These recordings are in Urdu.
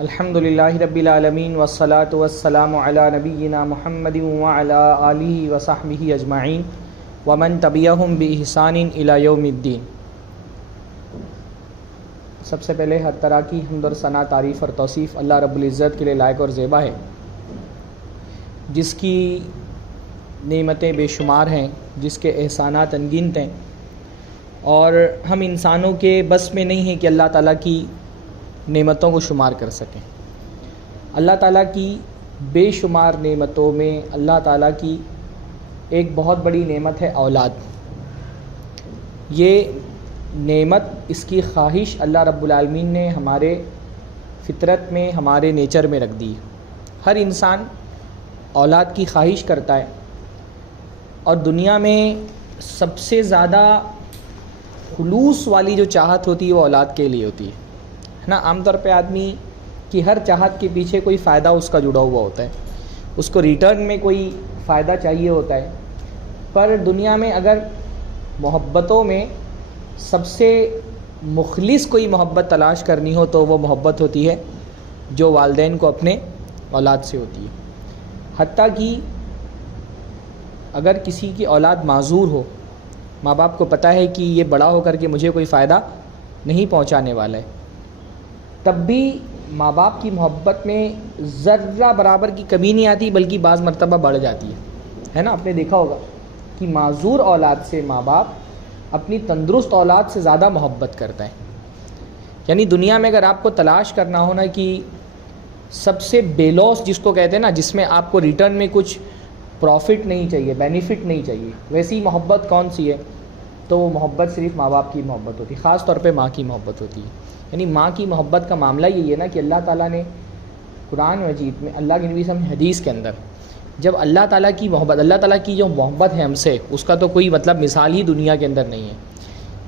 الحمدللہ رب العالمین والصلاة والسلام علی نبینا محمد وعلی آلہ وصحبہ اجمعین ومن تبعہم بإحسان الی یوم الدین۔ سب سے پہلے ہر طرح کی حمد اور ثنا، تعریف اور توصیف اللہ رب العزت کے لیے لائق اور زیبا ہے، جس کی نعمتیں بے شمار ہیں، جس کے احسانات انگنت ہیں، اور ہم انسانوں کے بس میں نہیں ہیں کہ اللہ تعالیٰ کی نعمتوں کو شمار کر سکیں۔ اللہ تعالیٰ کی بے شمار نعمتوں میں اللہ تعالیٰ کی ایک بہت بڑی نعمت ہے اولاد۔ یہ نعمت، اس کی خواہش اللہ رب العالمین نے ہمارے فطرت میں، ہمارے نیچر میں رکھ دی۔ ہر انسان اولاد کی خواہش کرتا ہے، اور دنیا میں سب سے زیادہ خلوص والی جو چاہت ہوتی ہے وہ اولاد کے لیے ہوتی ہے نا۔ عام طور پہ آدمی کی ہر چاہت کے پیچھے کوئی فائدہ اس کا جڑا ہوا ہوتا ہے، اس کو ریٹرن میں کوئی فائدہ چاہیے ہوتا ہے۔ پر دنیا میں اگر محبتوں میں سب سے مخلص کوئی محبت تلاش کرنی ہو تو وہ محبت ہوتی ہے جو والدین کو اپنے اولاد سے ہوتی ہے۔ حتیٰ کہ اگر کسی کی اولاد معذور ہو، ماں باپ کو پتہ ہے کہ یہ بڑا ہو کر کے مجھے کوئی فائدہ نہیں پہنچانے والا ہے، تب بھی ماں باپ کی محبت میں ذرہ برابر کی کمی نہیں آتی، بلکہ بعض مرتبہ بڑھ جاتی ہے نا۔ آپ نے دیکھا ہوگا کہ معذور اولاد سے ماں باپ اپنی تندرست اولاد سے زیادہ محبت کرتا ہے۔ یعنی دنیا میں اگر آپ کو تلاش کرنا ہونا کہ سب سے بے لوس جس کو کہتے ہیں نا، جس میں آپ کو ریٹرن میں کچھ پروفٹ نہیں چاہیے، بینیفٹ نہیں چاہیے، ویسی محبت کون سی ہے، تو وہ محبت صرف ماں باپ کی محبت ہوتی ہے، خاص طور پہ ماں کی محبت ہوتی ہے۔ یعنی ماں کی محبت کا معاملہ یہی ہے نا کہ اللہ تعالیٰ نے قرآن مجید میں، اللہ کے نبی صلی اللہ علیہ وسلم حدیث کے اندر، جب اللہ تعالیٰ کی محبت، اللہ تعالیٰ کی جو محبت ہے ہم سے، اس کا تو کوئی مثال ہی دنیا کے اندر نہیں ہے،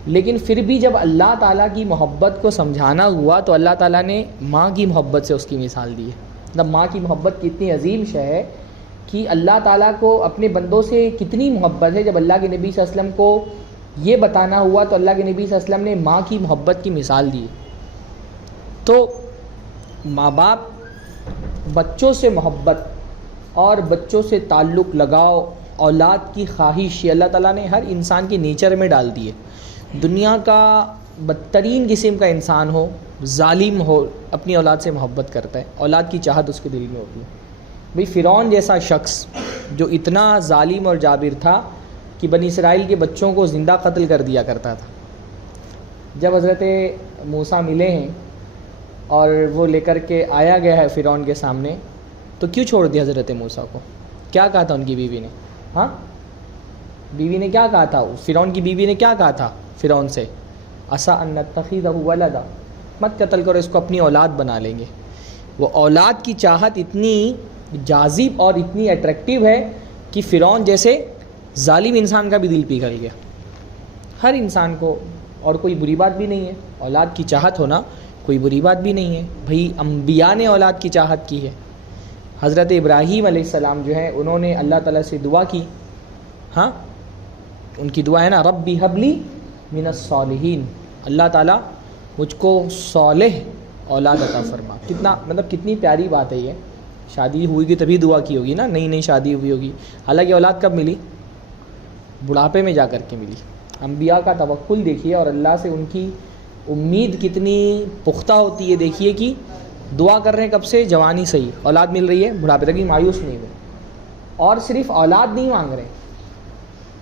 لیکن پھر بھی جب اللہ تعالیٰ کی محبت کو سمجھانا ہوا تو اللہ تعالیٰ نے ماں کی محبت سے اس کی مثال دی ہے۔ مطلب ماں کی محبت کتنی عظیم شے ہے کہ اللہ تعالیٰ کو اپنے بندوں سے کتنی محبت ہے۔ جب اللہ کے نبی صلی اللہ علیہ وسلم کو یہ بتانا ہوا تو اللہ کے نبی صلی اللہ علیہ وسلم نے ماں کی محبت کی مثال دی۔ تو ماں باپ بچوں سے محبت اور بچوں سے تعلق لگاؤ، اولاد کی خواہش، یہ اللہ تعالیٰ نے ہر انسان کے نیچر میں ڈال دی ہے۔ دنیا کا بدترین قسم کا انسان ہو، ظالم ہو، اپنی اولاد سے محبت کرتا ہے، اولاد کی چاہت اس کے دل میں ہوتی ہے۔ بھئی فرعون جیسا شخص جو اتنا ظالم اور جابر تھا کہ بنی اسرائیل کے بچوں کو زندہ قتل کر دیا کرتا تھا، جب حضرت موسیٰ ملے ہیں اور وہ لے کر کے آیا گیا ہے فرعون کے سامنے، تو کیوں چھوڑ دیا حضرت موسیٰ کو؟ کیا کہا تھا ان کی بیوی نے؟ بیوی نے کیا کہا تھا؟ فرعون کی بیوی نے کیا کہا تھا فرعون سے؟ عسیٰ ان نتخذہ ولدا، مت قتل کرو، اس کو اپنی اولاد بنا لیں گے۔ وہ اولاد کی چاہت اتنی جاذب اور اتنی اٹریکٹیو ہے کہ فرعون جیسے ظالم انسان کا بھی دل پگھل گیا۔ ہر انسان کو، اور کوئی بری بات بھی نہیں ہے، اولاد کی چاہت ہونا کوئی بری بات بھی نہیں ہے۔ بھئی انبیاء نے اولاد کی چاہت کی ہے۔ حضرت ابراہیم علیہ السلام جو ہے، انہوں نے اللہ تعالیٰ سے دعا کی، ان کی دعا ہے نا، ربی ہب لی من الصالحین، اللہ تعالیٰ مجھ کو صالح اولاد عطا فرما۔ کتنی پیاری بات ہے یہ۔ شادی ہوئی گی تبھی دعا کی ہوگی نا، نئی شادی ہوئی ہوگی۔ حالانکہ اولاد کب ملی؟ بڑھاپے میں جا کر کے ملی۔ انبیاء کا توکل دیکھیے، اور اللہ سے ان کی امید کتنی پختہ ہوتی ہے۔ دیکھیے کہ دعا کر رہے ہیں کب سے؟ جوانی سے ہی اولاد مل رہی ہے، بڑھاپے تک ہی مایوس نہیں ہوئے۔ اور صرف اولاد نہیں مانگ رہے،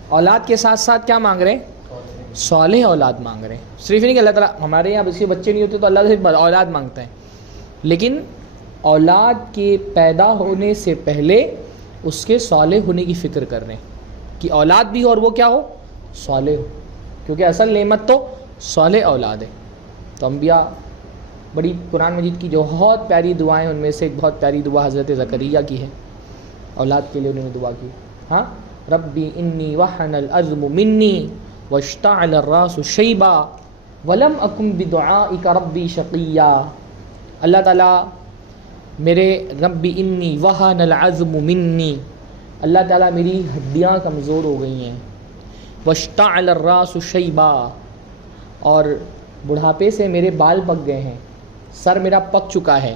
اولاد کے ساتھ ساتھ کیا مانگ رہے ہیں؟ صالح اولاد مانگ رہے ہیں۔ صرف نہیں کہ اللہ تعالیٰ، ہمارے یہاں کسی بچے نہیں ہوتے تو اللہ سے اولاد مانگتا ہے، لیکن اولاد کے پیدا ہونے سے پہلے اس کے صالح ہونے کی فکر کر رہے ہیں کہ اولاد بھی ہو اور وہ کیا ہو؟ صالح ہو، کیونکہ اصل نعمت تو صالح اولاد ہے۔ تو انبیاء، بڑی قرآن مجید کی جو بہت پیاری دعائیں، ان میں سے ایک بہت پیاری دعا حضرت زکریا کی ہے، اولاد کے لیے انہوں نے دعا کی، ربی انی وہن العظم منی واشتعل الراس شیبا ولم اکن بدعائک ربی شقیا۔ اللہ تعالیٰ میرے ربی انی وہن العظم منی، اللہ تعالیٰ میری ہڈیاں کمزور ہو گئی ہیں، واشتعل الراس شیبا، اور بڑھاپے سے میرے بال پک گئے ہیں، سر میرا پک چکا ہے،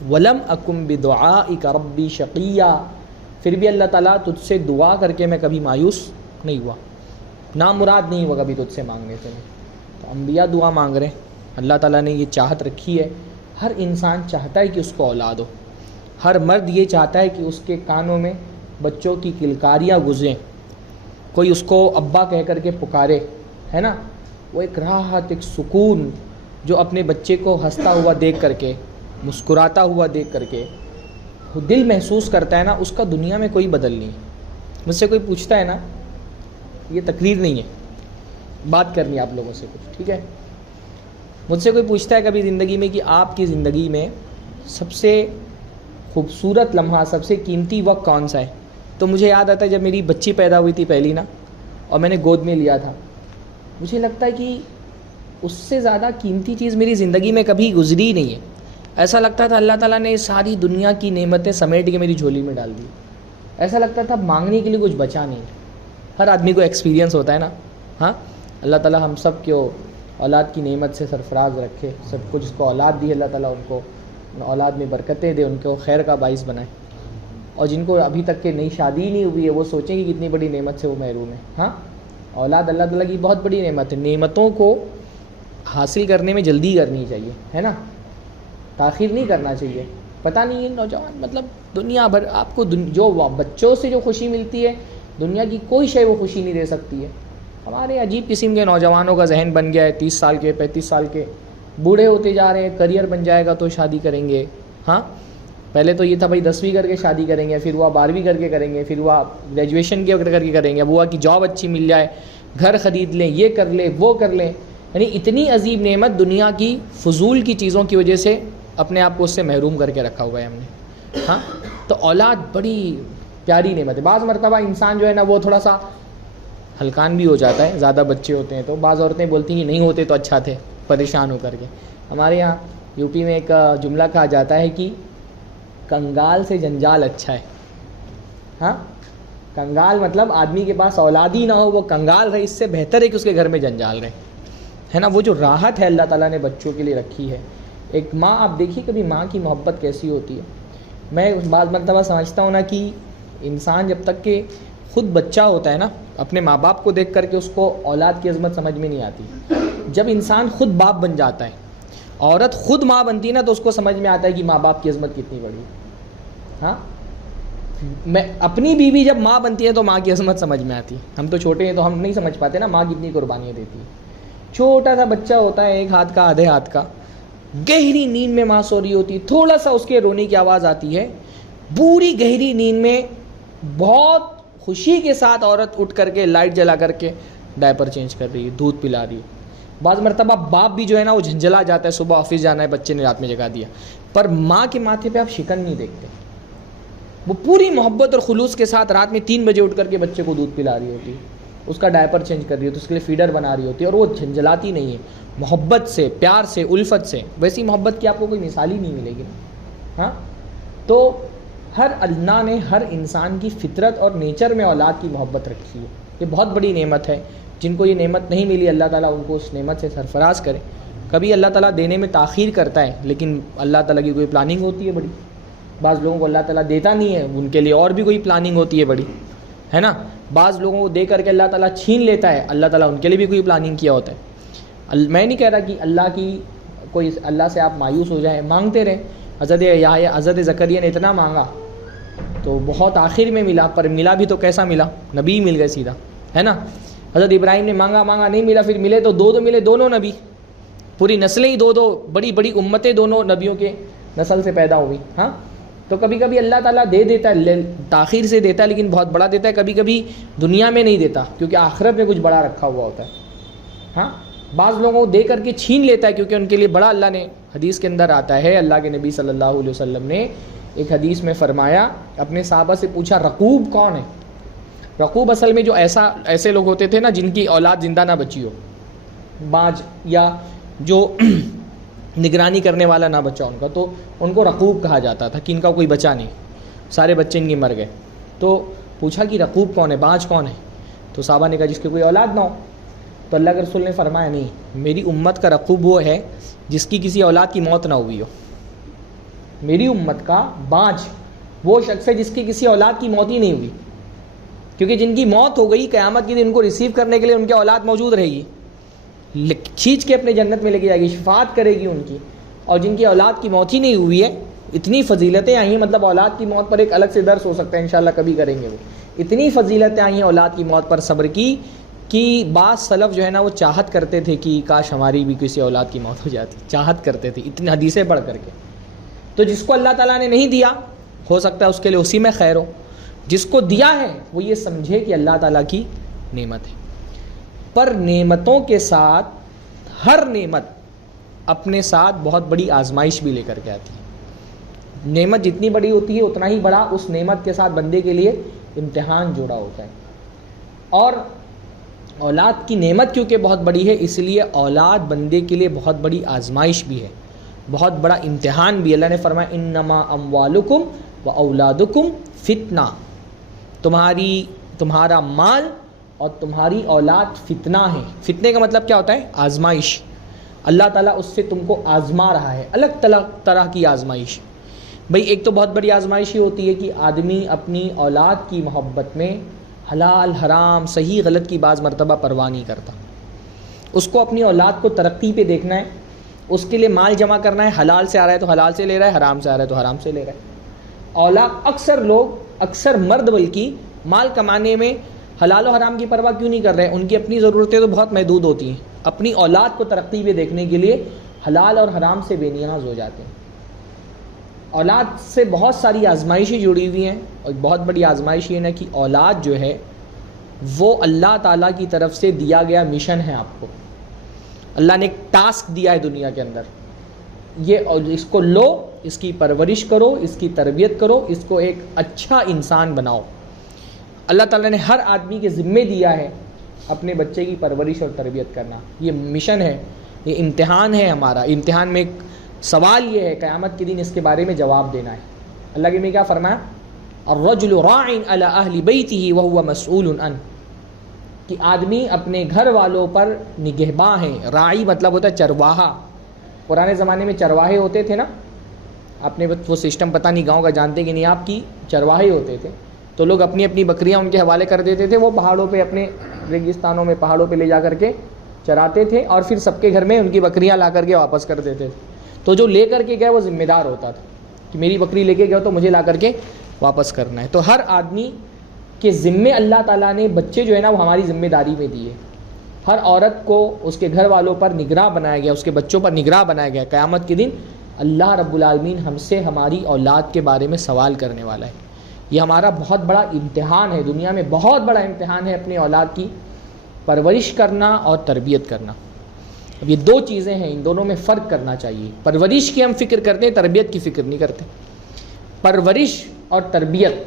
ولم اکم بدعائک ربی شقیا، پھر بھی اللہ تعالیٰ تجھ سے دعا کر کے میں کبھی مایوس نہیں ہوا، نامراد نہیں ہوا کبھی تجھ سے مانگنے سے۔ تو انبیاء دعا مانگ رہے ہیں، اللہ تعالیٰ نے یہ چاہت رکھی ہے، ہر انسان چاہتا ہے کہ اس کو اولاد ہو، ہر مرد یہ چاہتا ہے کہ اس کے کانوں میں بچوں کی کلکاریاں گزریں، کوئی اس کو ابا کہہ کر کے پکارے، ہے نا، وہ ایک راحت، ایک سکون جو اپنے بچے کو ہنستا ہوا دیکھ کر کے، مسکراتا ہوا دیکھ کر کے دل محسوس کرتا ہے نا، اس کا دنیا میں کوئی بدل نہیں ہے۔ مجھ سے کوئی پوچھتا ہے نا، یہ تقریر نہیں ہے، بات کرنی ہے آپ لوگوں سے کچھ، ٹھیک ہے، مجھ سے کوئی پوچھتا ہے کبھی زندگی میں کہ آپ کی زندگی میں سب سے خوبصورت لمحہ، سب سے قیمتی وقت کون سا ہے، تو مجھے یاد آتا ہے جب میری بچی پیدا ہوئی تھی پہلی نا، اور میں نے گود میں لیا تھا، مجھے لگتا ہے کہ اس سے زیادہ قیمتی چیز میری زندگی میں کبھی گزری نہیں ہے۔ ایسا لگتا تھا اللہ تعالیٰ نے ساری دنیا کی نعمتیں سمیٹ کے میری جھولی میں ڈال دی، ایسا لگتا تھا مانگنے کے لیے کچھ بچا نہیں۔ ہر آدمی کو ایکسپیرینس ہوتا ہے نا، ہاں، اللہ تعالیٰ ہم سب کو اولاد کی نعمت سے سرفراز رکھے، سب کچھ اس کو اولاد دی اللہ تعالیٰ ان کو اولاد میں برکتیں دے، ان کو خیر کا باعث بنائے، اور جن کو ابھی تک کہ نئی شادی نہیں ہوئی ہے وہ سوچیں کہ کتنی بڑی نعمت سے وہ محروم ہے۔ ہاں، اولاد اللہ تعالیٰ کی بہت بڑی نعمت ہے، نعمتوں کو حاصل کرنے میں جلدی کرنی چاہیے، ہے نا، تاخیر نہیں کرنا چاہیے۔ پتہ نہیں نوجوان مطلب دنیا بھر آپ کو جو بچوں سے جو خوشی ملتی ہے دنیا کی کوئی شے وہ خوشی نہیں دے سکتی ہے۔ ہمارے عجیب قسم کے نوجوانوں کا ذہن بن گیا ہے، 30 سال کے 35 سال کے، بوڑھے ہوتے جا رہے ہیں، کریئر بن جائے گا تو شادی کریں گے۔ ہاں، پہلے تو یہ تھا بھائی 10ویں کر کے شادی کریں گے، پھر وہ 12ویں کر کے کریں گے، پھر وہ گریجویشن کر کے کریں گے، اب ہوا کہ جاب اچھی مل جائے، گھر خرید لیں، یہ کر لیں وہ کر لیں، یعنی اتنی عظیم نعمت دنیا کی فضول کی چیزوں کی وجہ سے اپنے آپ کو اس سے محروم کر کے رکھا ہوا ہے ہم نے۔ ہاں، تو اولاد بڑی پیاری نعمت ہے۔ بعض مرتبہ انسان جو ہے نا وہ تھوڑا سا ہلکان بھی ہو جاتا ہے، زیادہ بچے ہوتے ہیں تو بعض عورتیں بولتی ہیں نہیں ہوتے تو اچھا تھے، پریشان ہو کر کے۔ ہمارے یہاں یو پی میں ایک جملہ کہا جاتا ہے کہ کنگال سے جنجال اچھا ہے۔ ہاں، کنگال مطلب آدمی کے پاس اولاد ہی نہ ہو، وہ کنگال رہے، اس سے بہتر ہے کہ اس کے گھر میں جنجال رہے، ہے نا۔ وہ جو راحت ہے اللہ تعالیٰ نے بچوں کے لیے رکھی ہے، ایک ماں، آپ دیکھیے کبھی ماں کی محبت کیسی ہوتی ہے۔ میں بعض مرتبہ سمجھتا ہوں نا کہ انسان جب تک کہ خود بچہ ہوتا ہے نا، اپنے ماں باپ کو دیکھ کر کے اس کو اولاد کی عظمت سمجھ میں نہیں آتی۔ جب انسان خود باپ بن جاتا ہے، عورت خود ماں بنتی ہے نا، تو اس کو سمجھ میں آتا ہے کہ ماں باپ کی عظمت کتنی بڑی ہے۔ ہاں، میں اپنی بیوی جب ماں بنتی ہے تو ماں کی عظمت سمجھ میں آتی ہے۔ ہم تو چھوٹے ہیں تو ہم نہیں سمجھ پاتے نا ماں کتنی قربانیاں دیتی ہے۔ چھوٹا سا بچہ ہوتا ہے، ایک ہاتھ کا آدھے ہاتھ کا، گہری نیند میں ماں سو رہی ہوتی ہے، تھوڑا سا اس کے رونے کی آواز آتی ہے، پوری گہری نیند میں بہت خوشی کے ساتھ عورت اٹھ کر کے لائٹ جلا کر کے ڈائپر چینج کر رہی ہے، دودھ پلا رہی ہے۔ بعض مرتبہ باپ بھی جو ہے نا وہ جھنجھلا جاتا ہے، صبح آفس جانا ہے، بچے نے رات میں جگا دیا، پر ماں کے ماتھے پہ آپ شکن نہیں دیکھتے، وہ پوری محبت اور خلوص کے ساتھ رات میں 3 بجے اٹھ کر کے بچے کو دودھ پلا رہی ہوتی ہے، اس کا ڈائپر چینج کر رہی ہوتی ہے، اس کے لیے فیڈر بنا رہی ہوتی ہے، اور وہ جھنجھلاتی نہیں ہے، محبت سے، پیار سے، الفت سے۔ ویسی محبت کی آپ کو کوئی مثال ہی نہیں ملے گی۔ ہاں، تو ہر اللہ نے ہر انسان کی فطرت اور نیچر میں اولاد کی محبت رکھی ہے، یہ بہت بڑی نعمت ہے۔ جن کو یہ نعمت نہیں ملی اللہ تعالیٰ ان کو اس نعمت سے سرفراز کرے۔ کبھی اللہ تعالیٰ دینے میں تاخیر کرتا ہے، لیکن اللہ تعالیٰ کی کوئی پلاننگ ہوتی ہے بڑی۔ بعض لوگوں کو اللہ تعالیٰ دیتا نہیں ہے، ان کے لیے اور بھی کوئی پلاننگ ہوتی ہے بڑی، ہے نا۔ بعض لوگوں کو دے کر کے اللہ تعالیٰ چھین لیتا ہے، اللہ تعالیٰ ان کے لیے بھی کوئی پلاننگ کیا ہوتا ہے۔ میں نہیں کہہ رہا کہ اللہ سے آپ مایوس ہو جائیں، مانگتے رہیں۔ حضرت زکریا نے اتنا مانگا تو بہت آخر میں ملا، پر ملا بھی تو کیسا ملا، نبی مل گئے سیدھا، ہے نا۔ حضرت ابراہیم نے مانگا نہیں ملا، پھر ملے تو دو ملے، دونوں نبی، پوری نسلیں ہی دو بڑی بڑی امتیں دونوں نبیوں کے نسل سے پیدا ہوئی۔ ہاں، تو کبھی کبھی اللہ تعالیٰ دے دیتا ہے، تاخیر سے دیتا ہے لیکن بہت بڑا دیتا ہے، کبھی کبھی دنیا میں نہیں دیتا کیونکہ آخرت میں کچھ بڑا رکھا ہوا ہوتا ہے۔ ہاں، بعض لوگوں کو دے کر کے چھین لیتا ہے کیونکہ ان کے لیے بڑا اللہ نے، حدیث کے اندر آتا ہے، اللہ کے نبی صلی اللہ علیہ وسلم نے ایک حدیث میں فرمایا، اپنے صحابہ سے پوچھا رقوب کون ہے؟ رقوب اصل میں جو ایسے لوگ ہوتے تھے نا جن کی اولاد زندہ نہ بچی ہو، باج یا جو نگرانی کرنے والا نہ بچا ان کا، تو ان کو رقوب کہا جاتا تھا کہ ان کا کوئی بچا نہیں، سارے بچے ان کے مر گئے۔ تو پوچھا کہ رقوب کون ہے، باج کون ہے؟ تو صحابہ نے کہا جس کی کوئی اولاد نہ ہو۔ تو اللہ کے رسول نے فرمایا نہیں، میری امت کا رقوب وہ ہے جس کی کسی اولاد کی موت نہ ہوئی ہو۔ میری امت کا بانج وہ شخص ہے جس کی کسی اولاد کی موت ہی نہیں ہوئی، کیونکہ جن کی موت ہو گئی قیامت کے دن ان کو ریسیو کرنے کے لیے ان کی اولاد موجود رہے گی، کھینچ کے اپنے جنت میں لے کے جائے گی، شفاعت کرے گی ان کی. اور جن کی اولاد کی موت ہی نہیں ہوئی ہے، اتنی فضیلتیں آئی ہیں، مطلب اولاد کی موت پر ایک الگ سے درس ہو سکتا ہے، انشاءاللہ کبھی کریں گے. وہ اتنی فضیلتیں آئی ہیں اولاد کی موت پر صبر کی کہ بعض سلف جو ہے نا وہ چاہت کرتے تھے کہ کاش ہماری بھی کسی اولاد کی موت ہو جاتی، چاہت کرتے تھے اتنی حدیثیں پڑھ کر کے. تو جس کو اللہ تعالیٰ نے نہیں دیا ہو سکتا ہے اس کے لیے اسی میں خیر ہو، جس کو دیا ہے وہ یہ سمجھے کہ اللہ تعالیٰ کی نعمت ہے. پر نعمتوں کے ساتھ ہر نعمت اپنے ساتھ بہت بڑی آزمائش بھی لے کر کے آتی ہے. نعمت جتنی بڑی ہوتی ہے اتنا ہی بڑا اس نعمت کے ساتھ بندے کے لیے امتحان جوڑا ہوتا ہے. اور اولاد کی نعمت کیونکہ بہت بڑی ہے اس لیے اولاد بندے کے لیے بہت بڑی آزمائش بھی ہے، بہت بڑا امتحان بھی. اللہ نے فرمایا انما اموالکم و اولادکم فتنہ، تمہارا مال اور تمہاری اولاد فتنہ ہے. فتنے کا مطلب کیا ہوتا ہے؟ آزمائش. اللہ تعالیٰ اس سے تم کو آزما رہا ہے، الگ طرح کی آزمائش. بھئی ایک تو بہت بڑی آزمائش یہ ہوتی ہے کہ آدمی اپنی اولاد کی محبت میں حلال حرام صحیح غلط کی بعض مرتبہ پرواہ نہیں کرتا. اس کو اپنی اولاد کو ترقی پہ دیکھنا ہے، اس کے لیے مال جمع کرنا ہے، حلال سے آ رہا ہے تو حلال سے لے رہا ہے، حرام سے آ رہا ہے تو حرام سے لے رہا ہے. اولاد اکثر مرد بلکہ مال کمانے میں حلال و حرام کی پرواہ کیوں نہیں کر رہے؟ ان کی اپنی ضرورتیں تو بہت محدود ہوتی ہیں، اپنی اولاد کو ترقی پہ دیکھنے کے لیے حلال اور حرام سے بے نیاز ہو جاتے ہیں. اولاد سے بہت ساری آزمائشیں جڑی ہوئی ہیں، اور بہت بڑی آزمائش یہ ہے کہ اولاد جو ہے وہ اللہ تعالیٰ کی طرف سے دیا گیا مشن ہے. آپ کو اللہ نے ایک ٹاسک دیا ہے دنیا کے اندر، اس کو لو، اس کی پرورش کرو، اس کی تربیت کرو، اس کو ایک اچھا انسان بناؤ. اللہ تعالیٰ نے ہر آدمی کے ذمے دیا ہے اپنے بچے کی پرورش اور تربیت کرنا. یہ مشن ہے، یہ امتحان ہے ہمارا. امتحان میں ایک سوال یہ ہے قیامت کے دن اس کے بارے میں جواب دینا ہے. اللہ کے میں کیا فرمایا؟ الرجل راع علی اہل بیتہ وہو مسئول عنہ، کہ آدمی اپنے گھر والوں پر نگہباں ہے. راعی مطلب ہوتا ہے چرواہا. پرانے زمانے میں چرواہے ہوتے تھے نا، آپ نے وہ سسٹم پتہ نہیں گاؤں کا جانتے کہ نہیں آپ کی، چرواہے ہوتے تھے تو لوگ اپنی اپنی بکریاں ان کے حوالے کر دیتے تھے. وہ پہاڑوں پہ اپنے ریگستانوں میں پہاڑوں پہ لے جا کر کے چراتے تھے اور پھر سب کے گھر میں ان کی بکریاں لا کر کے واپس کر دیتے تھے. تو جو لے کر کے گیا وہ ذمہ دار ہوتا تھا کہ میری بکری لے کے گیا تو مجھے لا کر کے واپس کرنا ہے. تو ہر آدمی کے ذمے اللہ تعالیٰ نے بچے جو ہے نا وہ ہماری ذمہ داری میں دیے. ہر عورت کو اس کے گھر والوں پر نگراں بنایا گیا، اس کے بچوں پر نگراں بنایا گیا. قیامت کے دن اللہ رب العالمین ہم سے ہماری اولاد کے بارے میں سوال کرنے والا ہے. یہ ہمارا بہت بڑا امتحان ہے، دنیا میں بہت بڑا امتحان ہے اپنی اولاد کی پرورش کرنا اور تربیت کرنا. اب یہ دو چیزیں ہیں، ان دونوں میں فرق کرنا چاہیے. پرورش کی ہم فکر کرتے ہیں، تربیت کی فکر نہیں کرتے. پرورش اور تربیت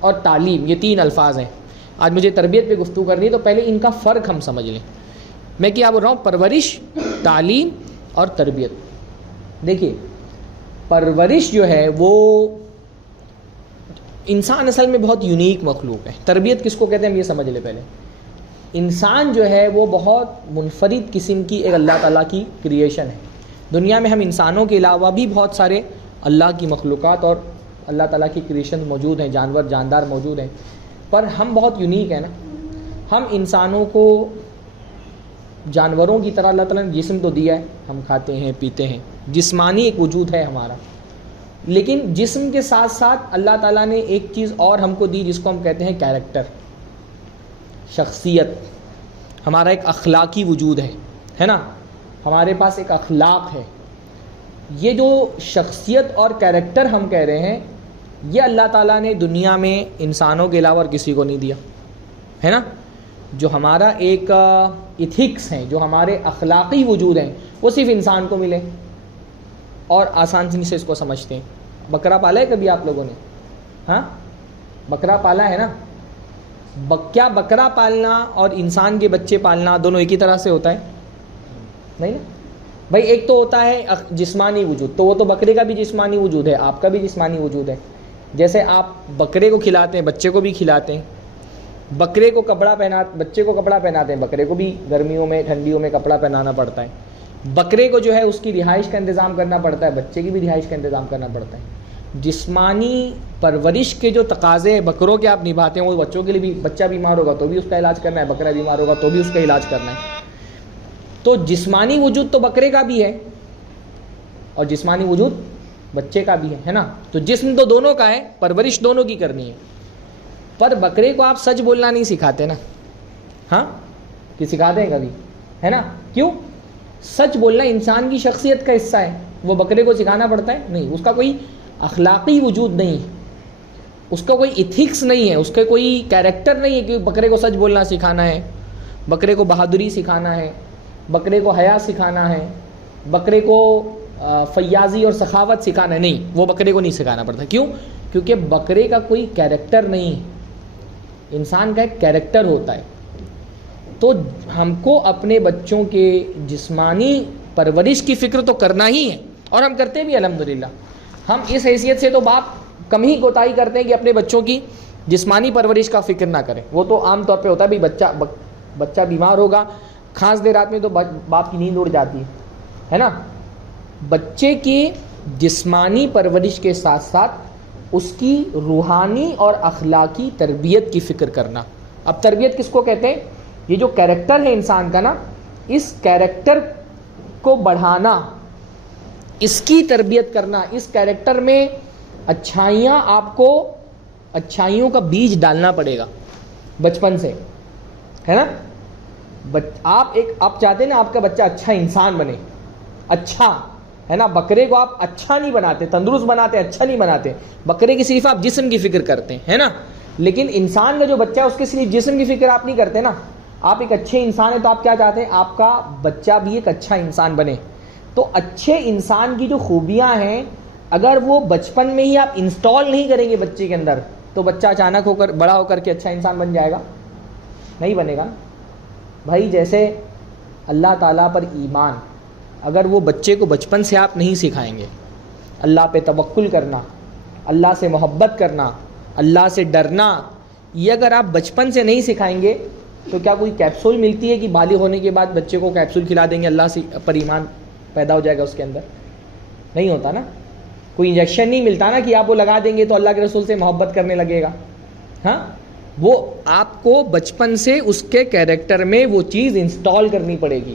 اور تعلیم یہ تین الفاظ ہیں. آج مجھے تربیت پہ گفتگو کرنی ہے تو پہلے ان کا فرق ہم سمجھ لیں. میں کیا بول رہا ہوں؟ پرورش، تعلیم اور تربیت. دیکھیے پرورش جو ہے وہ انسان اصل میں بہت یونیک مخلوق ہے. تربیت کس کو کہتے ہیں ہم یہ سمجھ لیں پہلے. انسان جو ہے وہ بہت منفرد قسم کی ایک اللہ تعالیٰ کی کریشن ہے. دنیا میں ہم انسانوں کے علاوہ بھی بہت سارے اللہ کی مخلوقات اور اللہ تعالیٰ کی کریشن موجود ہیں، جانور جاندار موجود ہیں، پر ہم بہت یونیک ہیں نا. ہم انسانوں کو جانوروں کی طرح اللہ تعالیٰ نے جسم تو دیا ہے، ہم کھاتے ہیں پیتے ہیں، جسمانی ایک وجود ہے ہمارا. لیکن جسم کے ساتھ ساتھ اللہ تعالیٰ نے ایک چیز اور ہم کو دی جس کو ہم کہتے ہیں کیریکٹر، شخصیت. ہمارا ایک اخلاقی وجود ہے نا، ہمارے پاس ایک اخلاق ہے. یہ جو شخصیت اور کیریکٹر ہم کہہ رہے ہیں یہ اللہ تعالیٰ نے دنیا میں انسانوں کے علاوہ اور کسی کو نہیں دیا ہے نا. جو ہمارا ایک ایتھکس ہیں، جو ہمارے اخلاقی وجود ہیں وہ صرف انسان کو ملے اور آسان سے اس کو سمجھتے ہیں. بکرا پالا ہے کبھی آپ لوگوں نے؟ ہاں بکرا پالا ہے نا. کیا بکرا پالنا اور انسان کے بچے پالنا دونوں ایک ہی طرح سے ہوتا ہے؟ نہیں نا بھائی. ایک تو ہوتا ہے جسمانی وجود، تو وہ تو بکرے کا بھی جسمانی وجود ہے، آپ کا بھی جسمانی وجود ہے. جیسے آپ بکرے کو کھلاتے ہیں بچے کو بھی کھلاتے ہیں. بچے کو کپڑا پہناتے ہیں، بکرے کو بھی گرمیوں میں ٹھنڈیوں میں کپڑا پہنانا پڑتا ہے. بکرے کو جو ہے اس کی رہائش کا انتظام کرنا پڑتا ہے، بچے کی بھی رہائش کا انتظام کرنا پڑتا ہے۔ جسمانی پرورش کے جو تقاضے ہیں بکروں کے آپ نبھاتے ہیں، وہ بچوں کے لیے بھی، بچہ بیمار ہوگا تو بھی اس کا علاج کرنا ہے، بکرا بیمار ہوگا تو بھی اس کا علاج کرنا ہے۔ تو جسمانی وجود تو بکرے کا بھی ہے اور جسمانی وجود بچے کا بھی ہے نا، تو جسم تو دونوں کا ہے، پرورش دونوں کی کرنی ہے۔ پر بکرے کو آپ سچ بولنا نہیں سکھاتے نا، ہاں کہ سکھاتے ہیں کبھی، ہے نا؟ کیوں؟ سچ بولنا انسان کی شخصیت کا حصہ ہے، وہ بکرے کو سکھانا پڑتا ہے؟ نہیں، اس کا کوئی اخلاقی وجود نہیں ہے، اس کا کوئی ایتھکس نہیں ہے، اس کا کوئی کیریکٹر نہیں ہے کہ بکرے کو سچ بولنا سکھانا ہے، بکرے کو بہادری سکھانا ہے، بکرے کو حیا سکھانا ہے، بکرے کو فیاضی اور سخاوت سکھانا ہے۔ نہیں، وہ بکرے کو نہیں سکھانا پڑتا۔ کیوں؟ کیونکہ بکرے کا کوئی کیریکٹر نہیں ہے، انسان کا ایک کیریکٹر ہوتا ہے۔ تو ہم کو اپنے بچوں کے جسمانی پرورش کی فکر تو کرنا ہی ہے، اور ہم کرتے بھی الحمدللہ۔ ہم اس حیثیت سے تو باپ کم ہی کوتاہی کرتے ہیں کہ اپنے بچوں کی جسمانی پرورش کا فکر نہ کریں، وہ تو عام طور پہ ہوتا ہے بھی بچہ بیمار ہوگا، خاص دیر رات میں تو باپ کی نیند اڑ جاتی ہے نا۔ بچے کی جسمانی پرورش کے ساتھ ساتھ اس کی روحانی اور اخلاقی تربیت کی فکر کرنا۔ اب تربیت کس کو کہتے ہیں؟ یہ جو کیریکٹر ہے انسان کا نا، اس کیریکٹر کو بڑھانا، اس کی تربیت کرنا، اس کیریکٹر میں اچھائیاں، آپ کو اچھائیوں کا بیج ڈالنا پڑے گا بچپن سے، ہے نا۔ آپ چاہتے ہیں نا آپ کا بچہ اچھا انسان بنے، اچھا، ہے نا۔ بکرے کو آپ اچھا نہیں بناتے، تندرست بناتے، اچھا نہیں بناتے، بکرے کی صرف آپ جسم کی فکر کرتے ہیں، ہے نا۔ لیکن انسان کا جو بچہ ہے اس کے صرف جسم کی فکر آپ نہیں کرتے نا، آپ ایک اچھے انسان ہیں تو آپ کیا چاہتے ہیں؟ آپ کا بچہ بھی ایک اچھا انسان بنے۔ تو اچھے انسان کی جو خوبیاں ہیں اگر وہ بچپن میں ہی آپ انسٹال نہیں کریں گے بچے کے اندر، تو بچہ اچانک ہو کر بڑا ہو کر کے اچھا انسان بن جائے گا؟ نہیں بنے گا بھائی۔ جیسے اللہ تعالیٰ پر ایمان، اگر وہ بچے کو بچپن سے آپ نہیں سکھائیں گے، اللہ پہ توکل کرنا، اللہ سے محبت کرنا، اللہ سے ڈرنا، یہ اگر آپ بچپن سے نہیں سکھائیں گے تو کیا کوئی کیپسول ملتی ہے کہ بالغ ہونے کے بعد بچے کو کیپسول کھلا دیں گے اللہ سے پر ایمان پیدا ہو جائے گا اس کے اندر؟ نہیں ہوتا نا۔ کوئی انجیکشن نہیں ملتا نا کہ آپ وہ لگا دیں گے تو اللہ کے رسول سے محبت کرنے لگے گا، ہاں۔ وہ آپ کو بچپن سے اس کے کیریکٹر میں وہ چیز انسٹال کرنی پڑے گی۔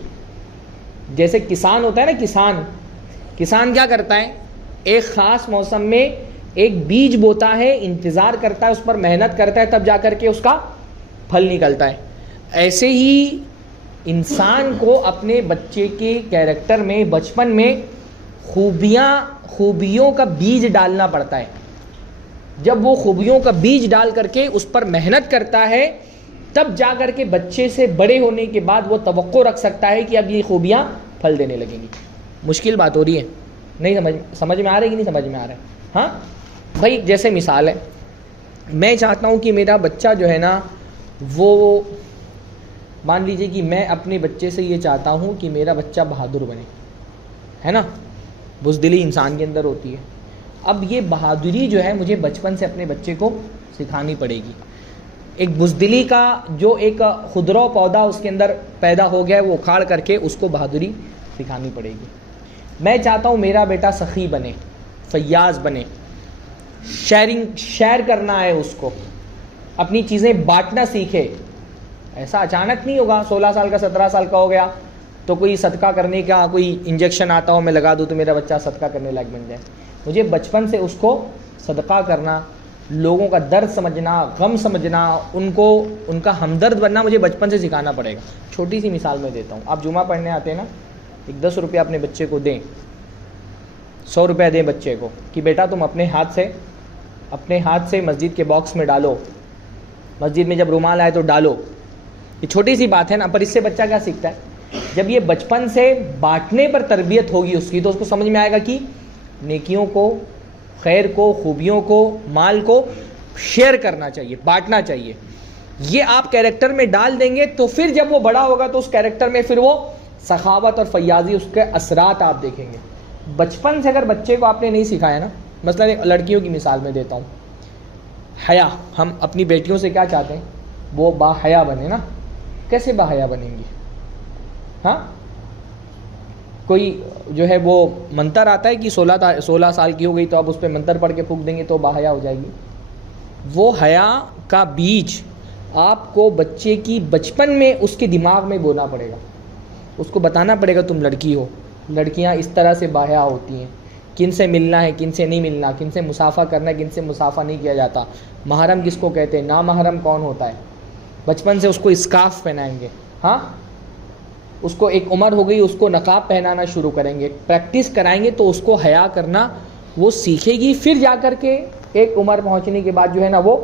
جیسے کسان ہوتا ہے نا، کسان کیا کرتا ہے؟ ایک خاص موسم میں ایک بیج بوتا ہے، انتظار کرتا ہے، اس پر محنت کرتا ہے، تب جا کر کے اس کا پھل نکلتا ہے۔ ایسے ہی انسان کو اپنے بچے کے کیریکٹر میں بچپن میں خوبیوں کا بیج ڈالنا پڑتا ہے۔ جب وہ خوبیوں کا بیج ڈال کر کے اس پر محنت کرتا ہے، تب جا کر کے بچے سے بڑے ہونے کے بعد وہ توقع رکھ سکتا ہے کہ اب یہ خوبیاں پھل دینے لگیں گی۔ مشکل بات ہو رہی ہے، نہیں سمجھ میں آ رہا ہے کہ نہیں سمجھ میں آ رہا ہے؟ ہاں بھائی، جیسے مثال ہے، میں چاہتا ہوں کہ میرا بچہ جو ہے نا، وہ مان لیجئے کہ میں اپنے بچے سے یہ چاہتا ہوں کہ میرا بچہ بہادر بنے، ہے نا۔ بزدلی انسان کے اندر ہوتی ہے۔ اب یہ بہادری جو ہے مجھے بچپن سے اپنے بچے کو سکھانی پڑے گی۔ ایک بزدلی کا جو ایک خضرا پودا اس کے اندر پیدا ہو گیا ہے، وہ اکھاڑ کر کے اس کو بہادری سکھانی پڑے گی۔ میں چاہتا ہوں میرا بیٹا سخی بنے، فیاض بنے، شیئر کرنا ہے اس کو، اپنی چیزیں بانٹنا سیکھے۔ ایسا اچانک نہیں ہوگا، 16 سال کا 17 سال کا ہو گیا تو کوئی صدقہ کرنے کا کوئی انجیکشن آتا ہو میں لگا دوں تو میرا بچہ صدقہ کرنے لائق بن جائے۔ مجھے بچپن سے اس کو صدقہ کرنا، لوگوں کا درد سمجھنا، غم سمجھنا، ان کا ہمدرد بننا مجھے بچپن سے سکھانا پڑے گا۔ چھوٹی سی مثال میں دیتا ہوں، آپ جمعہ پڑھنے آتے ہیں نا، ایک 10 روپیہ اپنے بچے کو دیں، 100 روپیہ دیں بچے کو کہ بیٹا تم اپنے ہاتھ سے مسجد کے باکس میں ڈالو، مسجد میں جب رومال آئے تو ڈالو۔ یہ چھوٹی سی بات ہے نا، پر اس سے بچہ کیا سیکھتا ہے؟ جب یہ بچپن سے بانٹنے پر تربیت ہوگی اس کی، تو اس کو سمجھ میں آئے گا کہ نیکیوں کو، خیر کو، خوبیوں کو، مال کو شیئر کرنا چاہیے، بانٹنا چاہیے۔ یہ آپ کیریکٹر میں ڈال دیں گے تو پھر جب وہ بڑا ہوگا تو اس کیریکٹر میں پھر وہ سخاوت اور فیاضی، اس کے اثرات آپ دیکھیں گے۔ بچپن سے اگر بچے کو آپ نے نہیں سکھایا نا، مثلا لڑکیوں کی مثال میں دیتا ہوں، حیا، ہم اپنی بیٹیوں سے کیا چاہتے ہیں؟ وہ باحیا بنے نا۔ کیسے باحیا بنیں گی؟ ہاں کوئی جو ہے وہ منتر آتا ہے کہ 16 سال کی ہو گئی تو اب اس پہ منتر پڑھ کے پھونک دیں گے تو باحیا ہو جائے گی. وہ حیا کا بیج آپ کو بچے کی بچپن میں اس کے دماغ میں بونا پڑے گا. اس کو بتانا پڑے گا تم لڑکی ہو, لڑکیاں اس طرح سے باحیا ہوتی ہیں, کن سے ملنا ہے کن سے نہیں ملنا, کن سے مسافہ کرنا ہے کن سے مسافہ نہیں کیا جاتا, محرم کس کو کہتے ہیں, نامحرم کون ہوتا ہے. بچپن سے اس کو اسکارف پہنائیں گے, ہاں اس کو ایک عمر ہو گئی اس کو نقاب پہنانا شروع کریں گے, پریکٹس کرائیں گے تو اس کو حیا کرنا وہ سیکھے گی. پھر جا کر کے ایک عمر پہنچنے کے بعد جو ہے نا وہ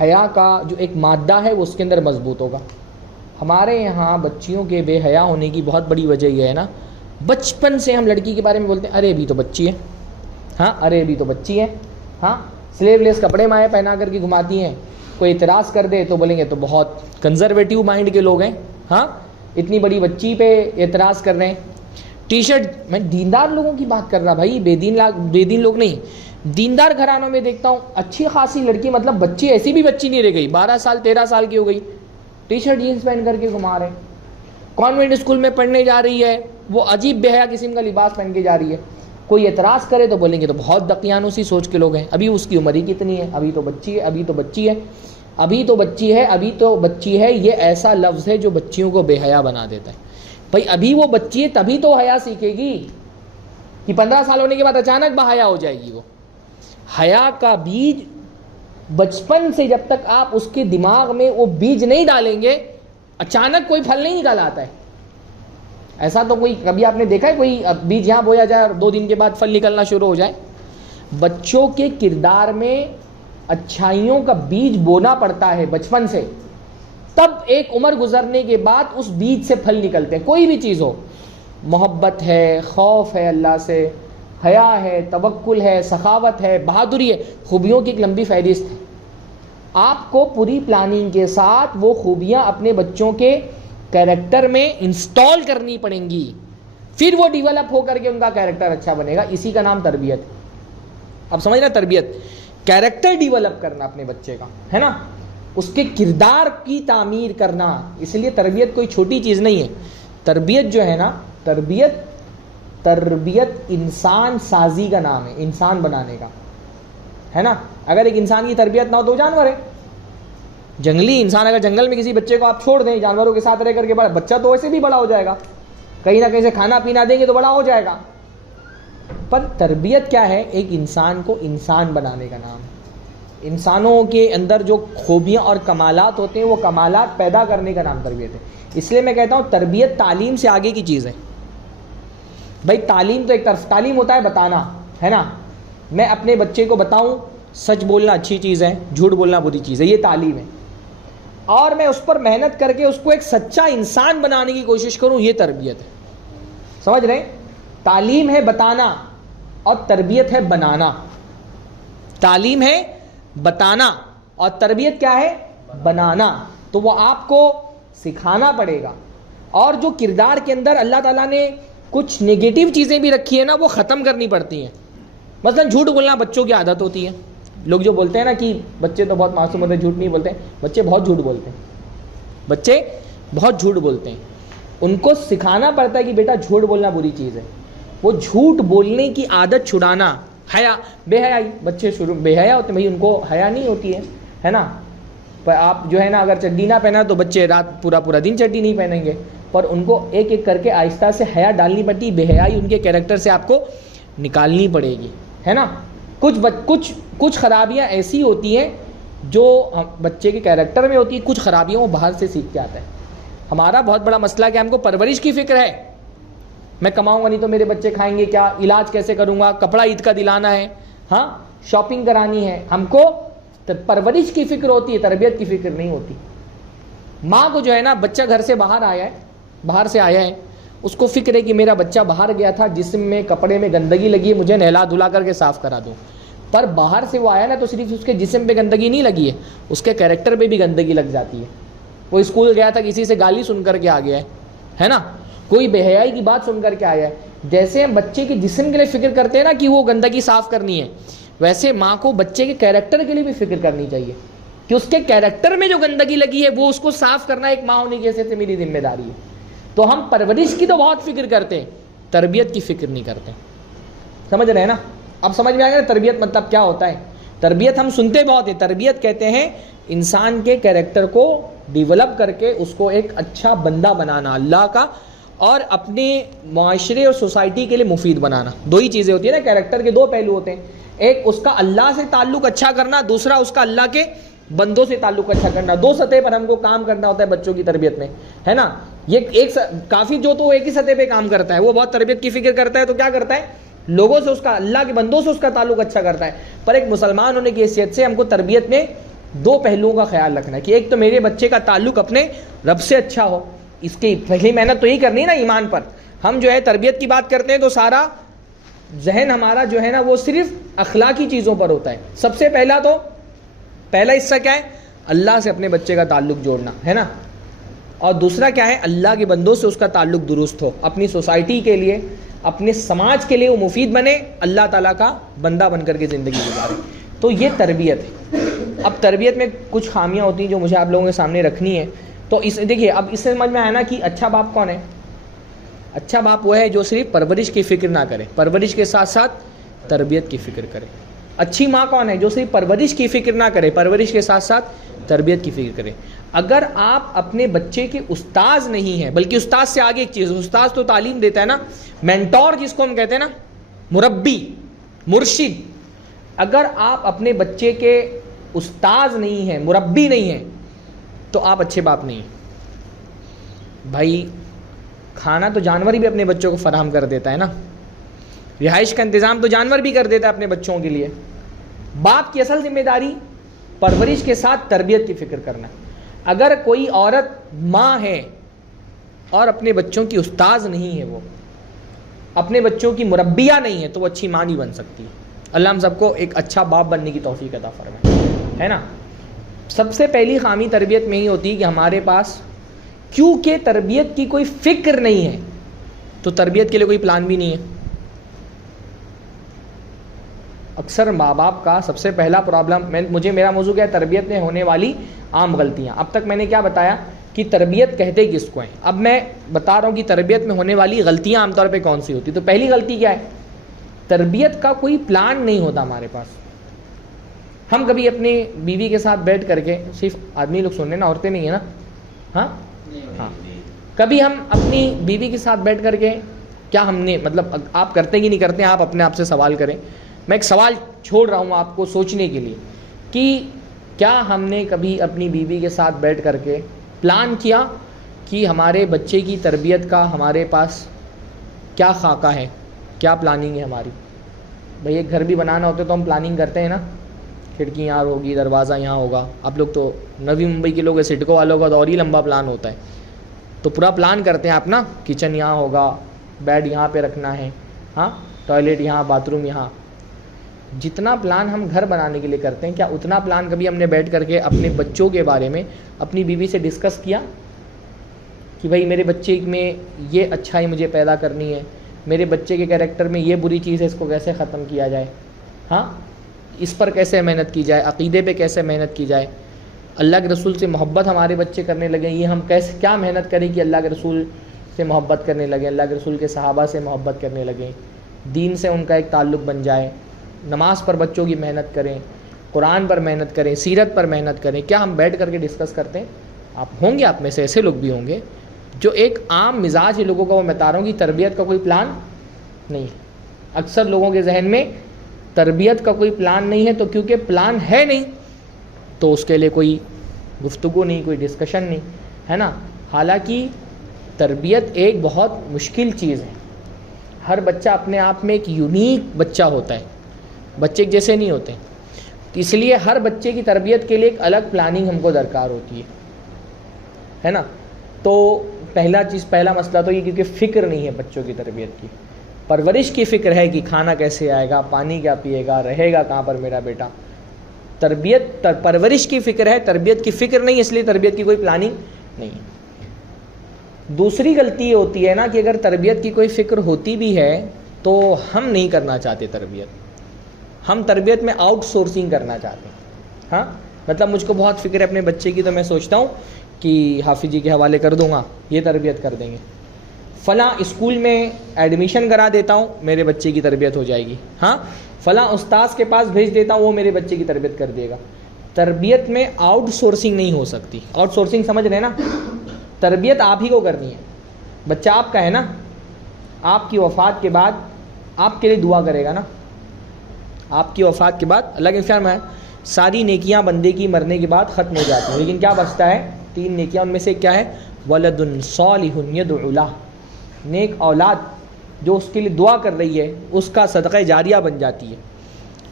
حیا کا جو ایک مادہ ہے وہ اس کے اندر مضبوط ہوگا. ہمارے یہاں بچیوں کے بے حیا ہونے کی بہت بڑی وجہ یہ ہے نا, بچپن سے ہم لڑکی کے بارے میں بولتے ہیں ارے ابھی تو بچی ہے, ہاں ارے ابھی تو بچی ہے, ہاں سلیو لیس کپڑے مائیں پہنا کر کے گھماتی ہیں. کوئی اعتراض کر دے تو بولیں گے تو بہت کنزرویٹو مائنڈ کے لوگ ہیں, ہاں اتنی بڑی بچی پہ اعتراض کر رہے ہیں. ٹی شرٹ, میں دیندار لوگوں کی بات کر رہا بھائی, بے دین لوگ نہیں, دیندار گھرانوں میں دیکھتا ہوں اچھی خاصی لڑکی, مطلب بچی ایسی بھی بچی نہیں رہ گئی, 12 سال 13 سال کی ہو گئی, ٹی شرٹ جینس پہن کر کے گھما رہے ہیں. کانوینٹ اسکول میں پڑھنے جا رہی ہے, وہ عجیب بے حیا قسم کا لباس پہن کے جا رہی ہے. کوئی اعتراض کرے تو بولیں گے تو بہت دقیانوں سی سوچ کے لوگ ہیں, ابھی اس کی عمر ہی کتنی ہے, ابھی تو بچی ہے, ابھی تو بچی ہے, ابھی تو بچی ہے, ابھی تو بچی ہے. یہ ایسا لفظ ہے جو بچیوں کو بے حیا بنا دیتا ہے. بھائی ابھی وہ بچی ہے تبھی تو حیا سیکھے گی, کہ 15 سال ہونے کے بعد اچانک باحیا ہو جائے گی. وہ حیا کا بیج بچپن سے جب تک آپ اس کے دماغ میں وہ بیج نہیں ڈالیں گے, اچانک کوئی پھل نہیں نکال آتا ہے. ایسا تو کوئی کبھی آپ نے دیکھا ہے کوئی بیج یہاں بویا جائے اور 2 دن کے بعد پھل نکلنا شروع ہو جائے؟ بچوں کے کردار میں اچھائیوں کا بیج بونا پڑتا ہے بچپن سے, تب ایک عمر گزرنے کے بعد اس بیج سے پھل نکلتے ہیں. کوئی بھی چیز ہو, محبت ہے, خوف ہے اللہ سے, حیا ہے, توکل ہے, سخاوت ہے, بہادری ہے, خوبیوں کی ایک لمبی فہرست ہے. آپ کو پوری پلاننگ کے ساتھ وہ خوبیاں اپنے بچوں کے کیریکٹر میں انسٹال کرنی پڑیں گی, پھر وہ ڈیولپ ہو کر کے ان کا کیریکٹر اچھا بنے گا. اسی کا نام تربیت ہے. اب سمجھ رہے, تربیت کیریکٹر ڈیولپ کرنا اپنے بچے کا ہے نا, اس کے کردار کی تعمیر کرنا. اس لیے تربیت کوئی چھوٹی چیز نہیں ہے. تربیت جو ہے نا, تربیت انسان سازی کا نام ہے, انسان بنانے کا ہے نا. اگر ایک انسان کی تربیت نہ ہو تو وہ جانور ہے. جنگلی انسان اگر جنگل میں کسی بچے کو آپ چھوڑ دیں جانوروں کے ساتھ رہ کر کے, بڑا بچہ تو ویسے بھی بڑا ہو جائے گا, کہیں نہ کہیں سے کھانا پینا دیں گے تو بڑا ہو جائے گا. پر تربیت کیا ہے؟ ایک انسان کو انسان بنانے کا نام. انسانوں کے اندر جو خوبیاں اور کمالات ہوتے ہیں وہ کمالات پیدا کرنے کا نام تربیت ہے. اس لیے میں کہتا ہوں تربیت تعلیم سے آگے کی چیز ہے. بھائی تعلیم تو ایک طرف, تعلیم ہوتا ہے بتانا, ہے نا. میں اپنے بچے کو بتاؤں سچ بولنا اچھی چیز ہے, جھوٹ بولنا بری چیز ہے, یہ تعلیم ہے. اور میں اس پر محنت کر کے اس کو ایک سچا انسان بنانے کی کوشش کروں, یہ تربیت ہے. سمجھ رہے ہیں؟ تعلیم ہے بتانا اور تربیت ہے بنانا. تعلیم ہے بتانا اور تربیت کیا ہے؟ بنانا. تو وہ آپ کو سکھانا پڑے گا. اور جو کردار کے اندر اللہ تعالیٰ نے کچھ نگیٹو چیزیں بھی رکھی ہیں نا, وہ ختم کرنی پڑتی ہیں. مثلا جھوٹ بولنا بچوں کی عادت ہوتی ہے. لوگ جو بولتے ہیں نا کہ بچے تو بہت معصوم ہوتے ہیں, جھوٹ نہیں بولتے, بچے بہت جھوٹ بولتے ہیں. بچے بہت جھوٹ بولتے ہیں. ان کو سکھانا پڑتا ہے کہ بیٹا جھوٹ بولنا بری چیز ہے. وہ جھوٹ بولنے کی عادت چھڑانا. حیا, بے حیائی, بچے شروع بے حیا ہوتے ہیں بھائی, ان کو حیا نہیں ہوتی ہے نا. پر آپ جو ہے نا اگر چڈی نہ پہنا تو بچے رات پورا دن چڈی نہیں پہنیں گے. پر ان کو ایک ایک کر کے آہستہ سے حیا ڈالنی پڑتی. بے حیائی ان کے کیریکٹر سے آپ کو نکالنی پڑے گی, ہے نا. کچھ خرابیاں ایسی ہوتی ہیں جو بچے کے کیریکٹر میں ہوتی ہیں, کچھ خرابیاں وہ باہر سے سیکھ کے آتا ہے. ہمارا بہت بڑا مسئلہ کہ ہم کو پرورش کی فکر ہے. میں کماؤں گا نہیں تو میرے بچے کھائیں گے کیا, علاج کیسے کروں گا, کپڑا عید کا دلانا ہے, ہاں شاپنگ کرانی ہے. ہم کو پرورش کی فکر ہوتی ہے, تربیت کی فکر نہیں ہوتی. ماں کو جو ہے نا بچہ گھر سے باہر سے آیا ہے, اس کو فکر ہے کہ میرا بچہ باہر گیا تھا, جسم میں کپڑے میں گندگی لگی ہے, مجھے نہلا دھلا کر کے صاف کرا دوں. پر باہر سے وہ آیا نا تو صرف اس کے جسم پہ گندگی نہیں لگی ہے, اس کے کیریکٹر پہ بھی گندگی لگ جاتی ہے. وہ اسکول گیا تھا, کسی سے گالی سن کر کے آ گیا ہے نا, کوئی بے حیائی کی بات سن کر کے آیا ہے. جیسے ہم بچے کے جسم کے لیے فکر کرتے ہیں نا کہ وہ گندگی صاف کرنی ہے, ویسے ماں کو بچے کے کیریکٹر کے لیے بھی فکر کرنی چاہیے کہ اس کے کیریکٹر میں جو گندگی لگی ہے وہ اس کو صاف کرنا ایک ماں ہونے کی حیثیت سے میری ذمہ داری ہے. تو ہم پرورش کی تو بہت فکر کرتے ہیں, تربیت کی فکر نہیں کرتے. سمجھ رہے ہیں نا؟ اب سمجھ میں آ گیا تربیت مطلب کیا ہوتا ہے. تربیت ہم سنتے بہت ہیں. تربیت کہتے ہیں انسان کے کیریکٹر کو ڈیولپ کر کے اس کو ایک اچھا بندہ بنانا اللہ کا, اور اپنے معاشرے اور سوسائٹی کے لیے مفید بنانا. دو ہی چیزیں ہوتی ہیں نا, کیریکٹر کے دو پہلو ہوتے ہیں. ایک اس کا اللہ سے تعلق اچھا کرنا, دوسرا اس کا اللہ کے بندوں سے تعلق اچھا کرنا. دو سطح پر ہم کو کام کرنا ہوتا ہے بچوں کی تربیت میں, ہے نا. یہ ایک کافی جو تو ایک ہی سطح پہ کام کرتا ہے, وہ بہت تربیت کی فکر کرتا ہے تو کیا کرتا ہے, لوگوں سے اس کا, اللہ کے بندوں سے اس کا تعلق اچھا کرتا ہے. پر ایک مسلمان ہونے کی حیثیت سے ہم کو تربیت میں دو پہلوؤں کا خیال رکھنا ہے کہ ایک تو میرے بچے کا تعلق اپنے رب سے اچھا ہو. اس کی پہلی محنت تو یہی کرنی ہے نا ایمان پر. ہم جو ہے تربیت کی بات کرتے ہیں تو سارا ذہن ہمارا جو ہے نا وہ صرف اخلاقی چیزوں پر ہوتا ہے. سب سے پہلا حصہ کیا ہے, اللہ سے اپنے بچے کا تعلق جوڑنا ہے نا. اور دوسرا کیا ہے, اللہ کے بندوں سے اس کا تعلق درست ہو, اپنی سوسائٹی کے لیے, اپنے سماج کے لیے وہ مفید بنے, اللہ تعالیٰ کا بندہ بن کر کے زندگی گزارے. تو یہ تربیت ہے. اب تربیت میں کچھ خامیاں ہوتی ہیں جو مجھے آپ لوگوں کے سامنے رکھنی ہے. تو دیکھیے اب اس سے سمجھ میں آیا نا کہ اچھا باپ کون ہے. اچھا باپ وہ ہے جو صرف پرورش کی فکر نہ کرے, پرورش کے ساتھ ساتھ تربیت کی فکر کرے. اچھی ماں کون ہے, جو صرف پرورش کی فکر نہ کرے, پرورش کے ساتھ ساتھ تربیت کی فکر کرے. اگر آپ اپنے بچے کے استاذ نہیں ہیں, بلکہ استاذ سے آگے ایک چیز, استاذ تو تعلیم دیتا ہے نا, مینٹور جس کو ہم کہتے ہیں نا, مربی, مرشد. اگر آپ اپنے بچے کے استاذ نہیں ہیں, مربی نہیں ہیں, تو آپ اچھے باپ نہیں ہیں. بھائی کھانا تو جانور بھی اپنے بچوں کو فراہم کر دیتا ہے نا, رہائش کا انتظام تو جانور بھی کر دیتا ہے اپنے بچوں کے لیے. باپ کی اصل ذمہ داری پرورش کے ساتھ تربیت کی فکر کرنا. اگر کوئی عورت ماں ہے اور اپنے بچوں کی استاذ نہیں ہے, وہ اپنے بچوں کی مربیہ نہیں ہے, تو وہ اچھی ماں نہیں بن سکتی. اللہ ہم سب کو ایک اچھا باپ بننے کی توفیق عطا فرمائے, ہے نا. سب سے پہلی خامی تربیت میں ہی ہوتی ہے کہ ہمارے پاس کیونکہ تربیت کی کوئی فکر نہیں ہے, تو تربیت کے لیے کوئی پلان بھی نہیں ہے. اکثر ماں باپ کا سب سے پہلا پرابلم, میرا موضوع کیا ہے, تربیت میں ہونے والی عام غلطیاں. اب تک میں نے کیا بتایا کہ تربیت کہتے کس کو ہیں. اب میں بتا رہا ہوں کہ تربیت میں ہونے والی غلطیاں عام طور پہ کون سی ہوتی. تو پہلی غلطی کیا ہے, تربیت کا کوئی پلان نہیں ہوتا ہمارے پاس. ہم کبھی اپنی بیوی کے ساتھ بیٹھ کر کے, صرف آدمی لوگ سن رہے نا, عورتیں نہیں ہیں نا, ہاں, کبھی ہم اپنی بیوی کے ساتھ بیٹھ کر کے, کیا ہم نے, مطلب آپ کرتے کہ نہیں کرتے, آپ اپنے آپ سے سوال کریں. میں ایک سوال چھوڑ رہا ہوں آپ کو سوچنے کے لیے کہ کیا ہم نے کبھی اپنی بیوی کے ساتھ بیٹھ کر کے پلان کیا کہ ہمارے بچے کی تربیت کا ہمارے پاس کیا خاکہ ہے, کیا پلاننگ ہے ہماری. بھئی ایک گھر بھی بنانا ہوتا ہے تو ہم پلاننگ کرتے ہیں نا, کھڑکی یہاں ہوگی, دروازہ یہاں ہوگا. آپ لوگ تو نوی ممبئی کے لوگ, سٹکو والوں کا تو اور ہی لمبا پلان ہوتا ہے, تو پورا پلان کرتے ہیں آپ نا, کچن یہاں ہوگا, بیڈ یہاں پہ رکھنا ہے, ہاں, ٹوائلٹ یہاں, باتھ روم یہاں. جتنا پلان ہم گھر بنانے کے لیے کرتے ہیں, کیا اتنا پلان کبھی ہم نے بیٹھ کر کے اپنے بچوں کے بارے میں اپنی بیوی سے ڈسکس کیا کہ بھائی میرے بچے میں یہ اچھائی مجھے پیدا کرنی ہے, میرے بچے کے کیریکٹر میں یہ بری چیز ہے, اس کو کیسے ختم کیا جائے, ہاں, اس پر کیسے محنت کی جائے, عقیدے پہ کیسے محنت کی جائے, اللہ کے رسول سے محبت ہمارے بچے کرنے لگیں, یہ ہم کیسے کیا محنت کریں کہ اللہ کے رسول سے محبت کرنے لگیں, اللہ کے رسول کے صحابہ سے محبت کرنے لگیں, دین سے ان کا ایک تعلق بن جائے. نماز پر بچوں کی محنت کریں, قرآن پر محنت کریں, سیرت پر محنت کریں. کیا ہم بیٹھ کر کے ڈسکس کرتے ہیں؟ آپ ہوں گے, آپ میں سے ایسے لوگ بھی ہوں گے جو ایک عام مزاج ہے لوگوں کا, وہ میں بتا رہا ہوں کہ تربیت کا کوئی پلان نہیں ہے. اکثر لوگوں کے ذہن میں تربیت کا کوئی پلان نہیں ہے, تو کیونکہ پلان ہے نہیں تو اس کے لیے کوئی گفتگو نہیں, کوئی ڈسکشن نہیں, ہے نا. حالانکہ تربیت ایک بہت مشکل چیز ہے. ہر بچہ اپنے آپ میں ایک یونیک بچہ ہوتا ہے, بچے ایک جیسے نہیں ہوتے. اس لیے ہر بچے کی تربیت کے لیے ایک الگ پلاننگ ہم کو درکار ہوتی ہے نا. تو پہلا مسئلہ تو یہ کیونکہ فکر نہیں ہے بچوں کی تربیت کی, پرورش کی فکر ہے کہ کھانا کیسے آئے گا, پانی کیا پیے گا, رہے گا کہاں پر میرا بیٹا. پرورش کی فکر ہے, تربیت کی فکر نہیں, اس لیے تربیت کی کوئی پلاننگ نہیں. دوسری غلطی یہ ہوتی ہے نا کہ اگر تربیت کی کوئی فکر ہوتی بھی ہے تو ہم نہیں کرنا چاہتے تربیت, ہم تربیت میں آؤٹ سورسنگ کرنا چاہتے ہیں. ہاں, مطلب مجھ کو بہت فکر ہے اپنے بچے کی, تو میں سوچتا ہوں کہ حافظ جی کے حوالے کر دوں گا, یہ تربیت کر دیں گے. فلاں اسکول میں ایڈمیشن کرا دیتا ہوں میرے بچے کی تربیت ہو جائے گی، ہاں فلاں استاذ کے پاس بھیج دیتا ہوں وہ میرے بچے کی تربیت کر دے گا. تربیت میں آؤٹ سورسنگ نہیں ہو سکتی. آؤٹ سورسنگ سمجھ رہے ہیں نا؟ تربیت آپ ہی کو کرنی ہے. بچہ آپ کا ہے نا، آپ کی وفات کے بعد آپ کے لیے دعا کرے گا نا. آپ کی وفات کے بعد اللہ کے فرمان ہے ساری نیکیاں بندے کی مرنے کے بعد ختم ہو جاتی ہیں، لیکن کیا بچتا ہے؟ 3 نیکیاں. ان میں سے کیا ہے؟ ولد صالح یدعو لہ، نیک اولاد جو اس کے لیے دعا کر رہی ہے، اس کا صدقہ جاریہ بن جاتی ہے،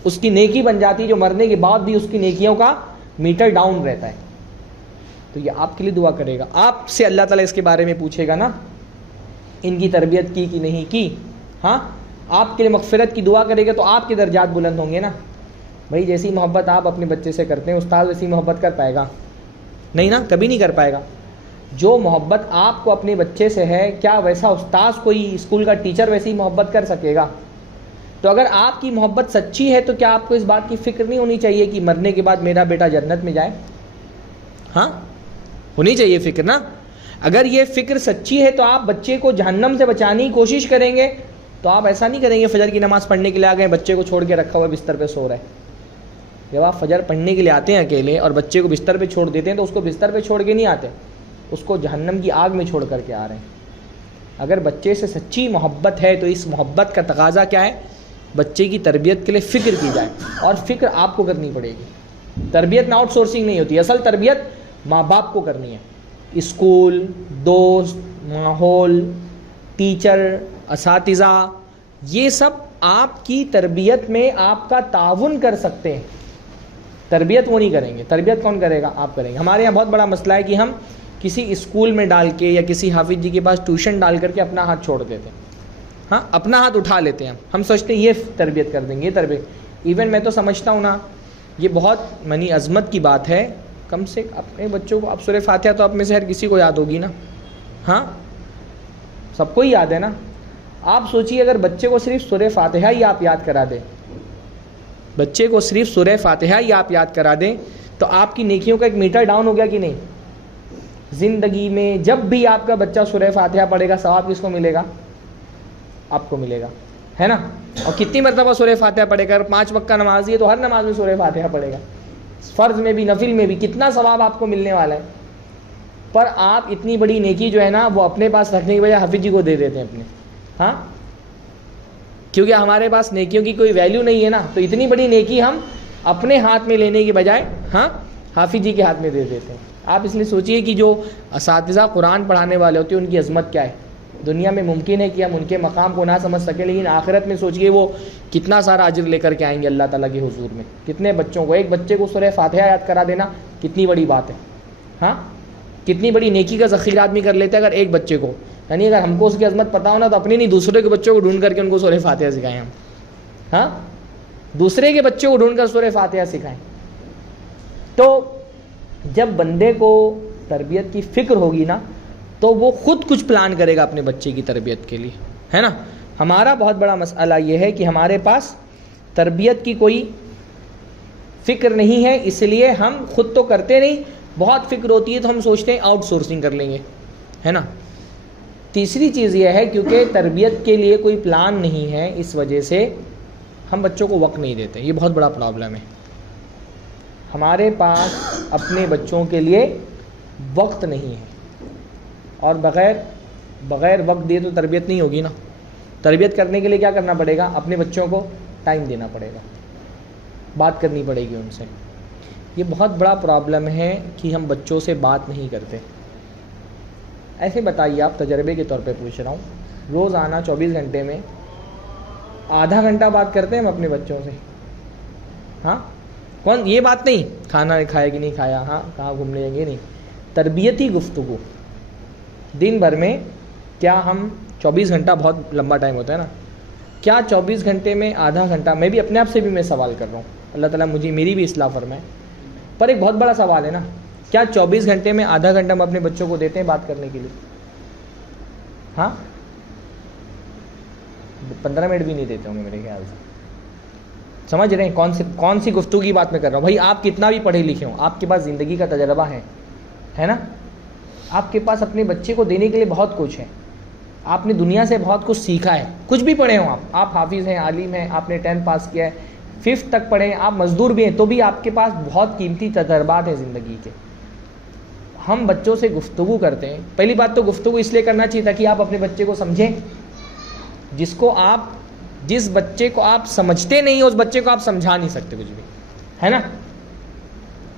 اس کی نیکی بن جاتی ہے، جو مرنے کے بعد بھی اس کی نیکیوں کا میٹر ڈاؤن رہتا ہے. تو یہ آپ کے لیے دعا کرے گا. آپ سے اللہ تعالیٰ اس کے بارے میں پوچھے گا نا، ان کی تربیت کی کہ نہیں کی. ہاں آپ کے لیے مغفرت کی دعا کرے گا تو آپ کے درجات بلند ہوں گے نا. بھائی جیسی محبت آپ اپنے بچے سے کرتے ہیں، استاد ویسی محبت کر پائے گا؟ نہیں نا، کبھی نہیں کر پائے گا. جو محبت آپ کو اپنے بچے سے ہے، کیا ویسا استاذ کوئی اسکول کا ٹیچر ویسی محبت کر سکے گا؟ تو اگر آپ کی محبت سچی ہے تو کیا آپ کو اس بات کی فکر نہیں ہونی چاہیے کہ مرنے کے بعد میرا بیٹا جنت میں جائے؟ ہاں ہونی چاہیے فکر نا. اگر یہ فکر سچی ہے تو آپ بچے کو جہنم سے بچانے کی کوشش کریں گے. تو آپ ایسا نہیں کریں گے فجر کی نماز پڑھنے کے لیے آ گئے، بچے کو چھوڑ کے رکھا ہوا بستر پہ سو رہا ہے. جب آپ فجر پڑھنے کے لیے آتے ہیں اکیلے اور بچے کو بستر پہ چھوڑ دیتے ہیں تو اس کو بستر پہ چھوڑ کے نہیں آتے، اس کو جہنم کی آگ میں چھوڑ کر کے آ رہے ہیں. اگر بچے سے سچی محبت ہے تو اس محبت کا تقاضا کیا ہے؟ بچے کی تربیت کے لیے فکر کی جائے، اور فکر آپ کو کرنی پڑے گی. تربیت میں آؤٹ سورسنگ نہیں ہوتی. اصل تربیت ماں باپ کو کرنی ہے. اسکول، دوست، ماحول، ٹیچر، اساتذہ، یہ سب آپ کی تربیت میں آپ کا تعاون کر سکتے ہیں. تربیت وہ نہیں کریں گے. تربیت کون کرے گا؟ آپ کریں گے. ہمارے یہاں بہت بڑا مسئلہ ہے کہ ہم کسی اسکول میں ڈال کے یا کسی حافظ جی کے پاس ٹیوشن ڈال کر کے اپنا ہاتھ چھوڑ دیتے ہیں. ہاں اپنا ہاتھ اٹھا لیتے ہیں. ہم سوچتے ہیں یہ تربیت کر دیں گے، یہ تربیت. ایون میں تو سمجھتا ہوں نا، یہ بہت منی عظمت کی بات ہے. کم سے اپنے بچوں کو، اب سورہ فاتحہ تو آپ میں سے ہر کسی کو یاد ہوگی نا. ہاں سب کو ہی یاد ہے نا. آپ سوچیے اگر بچے کو صرف سورہ فاتحہ ہی آپ یاد کرا دیں، بچے کو صرف سورہ فاتحہ ہی آپ یاد کرا دیں تو آپ کی نیکیوں کا ایک میٹر ڈاؤن ہو گیا کہ نہیں؟ زندگی میں جب بھی آپ کا بچہ سورہ فاتحہ پڑھے گا، ثواب کس کو ملے گا؟ آپ کو ملے گا، ہے نا. اور کتنی مرتبہ سورہ فاتحہ پڑھے گا؟ 5 وقت کا نمازی ہے تو ہر نماز میں سورہ فاتحہ پڑھے گا. فرض میں بھی نفل میں بھی کتنا ثواب آپ کو ملنے والا ہے. پر آپ اتنی بڑی نیکی جو ہے نا وہ اپنے پاس رکھنے کی بجائے حافظ جی کو دے دیتے ہیں اپنے. ہاں کیونکہ ہمارے پاس نیکیوں کی کوئی ویلیو نہیں ہے نا، تو اتنی بڑی نیکی ہم اپنے ہاتھ میں لینے کی بجائے ہاں حافظ جی کے ہاتھ میں دے دیتے ہیں. آپ اس لیے سوچئے کہ جو اساتذہ قرآن پڑھانے والے ہوتے ہیں ان کی عظمت کیا ہے. دنیا میں ممکن ہے کہ ہم ان کے مقام کو نہ سمجھ سکیں، لیکن آخرت میں سوچئے وہ کتنا سارا اجر لے کر کے آئیں گے اللہ تعالیٰ کے حضور میں. کتنے بچوں کو، ایک بچے کو سورہ فاتحہ یاد کرا دینا کتنی بڑی بات ہے. ہاں کتنی بڑی نیکی کا ذخیرہ آدمی کر لیتا ہے اگر ایک بچے کو. یعنی اگر ہم کو اس کی عظمت پتہ ہو نا تو اپنے نہیں دوسرے کے بچوں کو ڈھونڈ کر کے ان کو سورہ فاتحہ سکھائیں ہم. ہاں دوسرے کے بچوں کو ڈھونڈ کر سورہ فاتحہ سکھائیں. تو جب بندے کو تربیت کی فکر ہوگی نا تو وہ خود کچھ پلان کرے گا اپنے بچے کی تربیت کے لیے، ہے نا. ہمارا بہت بڑا مسئلہ یہ ہے کہ ہمارے پاس تربیت کی کوئی فکر نہیں ہے، اس لیے ہم خود تو کرتے نہیں. بہت فکر ہوتی ہے تو ہم سوچتے ہیں آؤٹ سورسنگ کر لیں گے، ہے نا. تیسری چیز یہ ہے کیونکہ تربیت کے لیے کوئی پلان نہیں ہے، اس وجہ سے ہم بچوں کو وقت نہیں دیتے. یہ بہت بڑا پرابلم ہے. ہمارے پاس اپنے بچوں کے لیے وقت نہیں ہے، اور بغیر وقت دیے تو تربیت نہیں ہوگی نا. تربیت کرنے کے لیے کیا کرنا پڑے گا؟ اپنے بچوں کو ٹائم دینا پڑے گا، بات کرنی پڑے گی ان سے. یہ بہت بڑا پرابلم ہے کہ ہم بچوں سے بات نہیں کرتے. ایسے بتائیے، آپ تجربے کے طور پہ پوچھ رہا ہوں، روزانہ 24 گھنٹے میں آدھا گھنٹہ بات کرتے ہیں ہم اپنے بچوں سے. ہاں کون؟ یہ بات نہیں کھانا کھایا کہ نہیں کھایا، ہاں کہاں گھومنے جائیں گے، نہیں. تربیتی گفتگو دن بھر میں. کیا ہم 24 گھنٹہ بہت لمبا ٹائم ہوتا ہے نا، کیا 24 گھنٹے میں آدھا گھنٹہ؟ میں بھی اپنے آپ سے بھی میں سوال کر رہا ہوں، اللہ تعالیٰ میری بھی اصلاح فرمائے. پر ایک بہت بڑا سوال ہے نا، کیا 24 گھنٹے میں آدھا گھنٹہ ہم اپنے بچوں کو دیتے ہیں بات کرنے کے لیے؟ ہاں 15 منٹ بھی نہیں دیتے ہوں گے میرے خیال سے. سمجھ رہے ہیں کون سی گفتگو کی بات میں کر رہا ہوں؟ بھائی آپ کتنا بھی پڑھے لکھے ہوں، آپ کے پاس زندگی کا تجربہ ہے نا. آپ کے پاس اپنے بچے کو دینے کے لیے بہت کچھ ہے. آپ نے دنیا سے بہت کچھ سیکھا ہے, کچھ بھی پڑھے ہوں آپ حافظ ہیں, عالم ہیں, آپ نے 10th پاس کیا ہے, 5th تک پڑھے ہیں, آپ مزدور بھی ہیں, تو بھی آپ کے پاس بہت قیمتی تجربات ہیں زندگی کے. ہم بچوں سے گفتگو کرتے ہیں, پہلی بات تو گفتگو اس لیے کرنا چاہیے تاکہ آپ اپنے بچے کو سمجھیں. جس بچے کو آپ سمجھتے نہیں اس بچے کو آپ سمجھا نہیں سکتے کچھ بھی, ہے نا.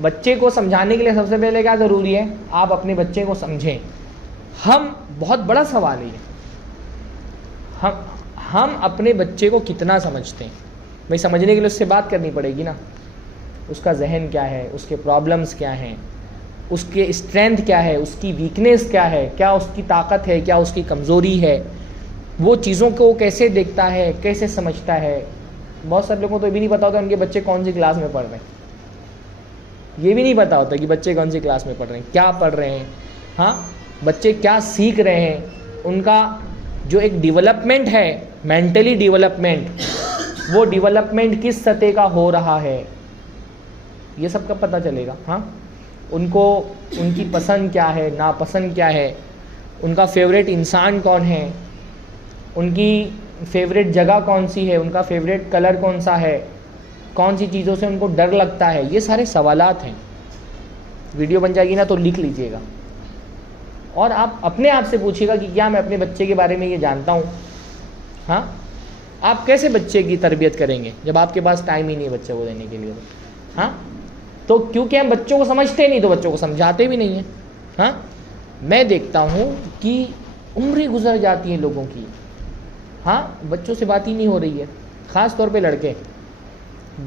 بچے کو سمجھانے کے لیے سب سے پہلے کیا ضروری ہے, آپ اپنے بچے کو سمجھیں. بہت بڑا سوال ہے, ہم اپنے بچے کو کتنا سمجھتے ہیں. بھائی سمجھنے کے لیے اس سے بات کرنی پڑے گی نا, اس کا ذہن کیا ہے, اس کے پرابلمس کیا ہیں, اس کے اسٹرینتھ کیا ہے, اس کی ویکنیس کیا ہے, کیا اس کی طاقت ہے, کیا اس کی کمزوری ہے, وہ چیزوں کو کیسے دیکھتا ہے, کیسے سمجھتا ہے. بہت سارے لوگوں کو تو یہ بھی نہیں پتا ہوتا ان کے بچے کون سی کلاس میں پڑھ رہے ہیں, یہ بھی نہیں پتا ہوتا کہ بچے کون سی کلاس میں پڑھ رہے ہیں, کیا پڑھ رہے ہیں, ہاں بچے کیا سیکھ رہے ہیں, ان کا جو ایک ڈیولپمنٹ ہے, مینٹلی ڈیولپمنٹ, وہ ڈیولپمنٹ کس سطح کا ہو رہا ہے, یہ سب کا پتہ چلے گا. ہاں ان کی پسند کیا ہے, ناپسند کیا ہے, ان کا فیوریٹ انسان کون ہے, ان کی فیوریٹ جگہ کون سی ہے, ان کا فیوریٹ کلر کون سا ہے, کون سی چیزوں سے ان کو ڈر لگتا ہے. یہ سارے سوالات ہیں. ویڈیو بن جائے گی نا تو لکھ لیجئے گا, اور آپ اپنے آپ سے پوچھیے گا کہ کیا میں اپنے بچے کے بارے میں یہ جانتا ہوں. ہاں آپ کیسے بچے کی تربیت کریں گے جب آپ کے پاس ٹائم ہی نہیں ہے بچے کو دینے کے لیے. ہاں تو کیونکہ ہم بچوں کو سمجھتے نہیں تو بچوں کو سمجھاتے بھی نہیں ہیں. ہاں میں دیکھتا ہوں کہ عمریں گزر جاتی ہیں لوگوں کی, ہاں بچوں سے بات ہی نہیں ہو رہی ہے, خاص طور پہ لڑکے.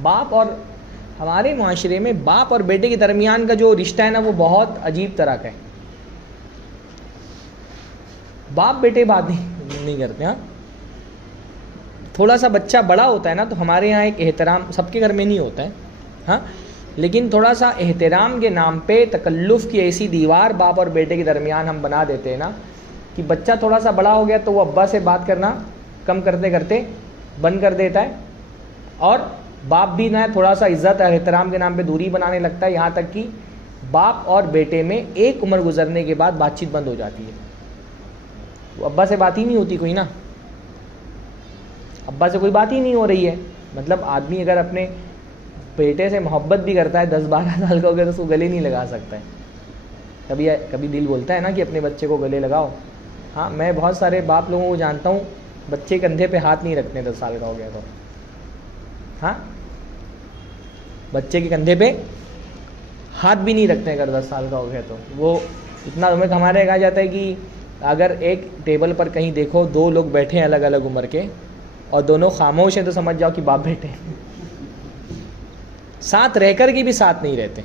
باپ اور ہمارے معاشرے میں باپ اور بیٹے کے درمیان کا جو رشتہ ہے نا وہ بہت عجیب طرح کا ہے. باپ بیٹے بات نہیں کرتے. ہاں تھوڑا سا بچہ بڑا ہوتا ہے نا تو ہمارے یہاں ایک احترام, سب کے گھر میں نہیں ہوتا ہے, ہاں لیکن تھوڑا سا احترام کے نام پہ تکلف کی ایسی دیوار باپ اور بیٹے کے درمیان ہم بنا دیتے ہیں نا کہ بچہ تھوڑا سا بڑا ہو گیا تو وہ ابا سے بات کرنا کم کرتے کرتے بند کر دیتا ہے, اور باپ بھی نا تھوڑا سا عزت اور احترام کے نام پہ دوری بنانے لگتا ہے, یہاں تک کہ باپ اور بیٹے میں ایک عمر گزرنے کے بعد بات چیت بند ہو جاتی ہے. وہ ابا سے بات ہی نہیں ہوتی کوئی نا, ابا سے کوئی بات ہی نہیں ہو رہی ہے. مطلب آدمی اگر اپنے بیٹے سے محبت بھی کرتا ہے 10-12 سال کا ہو گیا تو اس کو گلے نہیں لگا سکتا ہے. کبھی دل بولتا ہے نا کہ اپنے بچے کو گلے لگاؤ. ہاں میں بہت سارے باپ لوگوں کو جانتا ہوں بچے کندھے پہ ہاتھ نہیں رکھتے 10 سال کا ہو گیا تو. ہاں بچے کے کندھے پہ ہاتھ بھی نہیں رکھتے اگر 10 سال کا ہو گیا تو. وہ اتنا تمہیں ہمارے کہا جاتا ہے کہ اگر ایک ٹیبل پر کہیں دیکھو 2 لوگ بیٹھے ہیں الگ الگ عمر کے اور دونوں خاموش ہیں تو سمجھ جاؤ کہ باپ بیٹے ہیں. ساتھ رہ کر کے بھی ساتھ نہیں رہتے,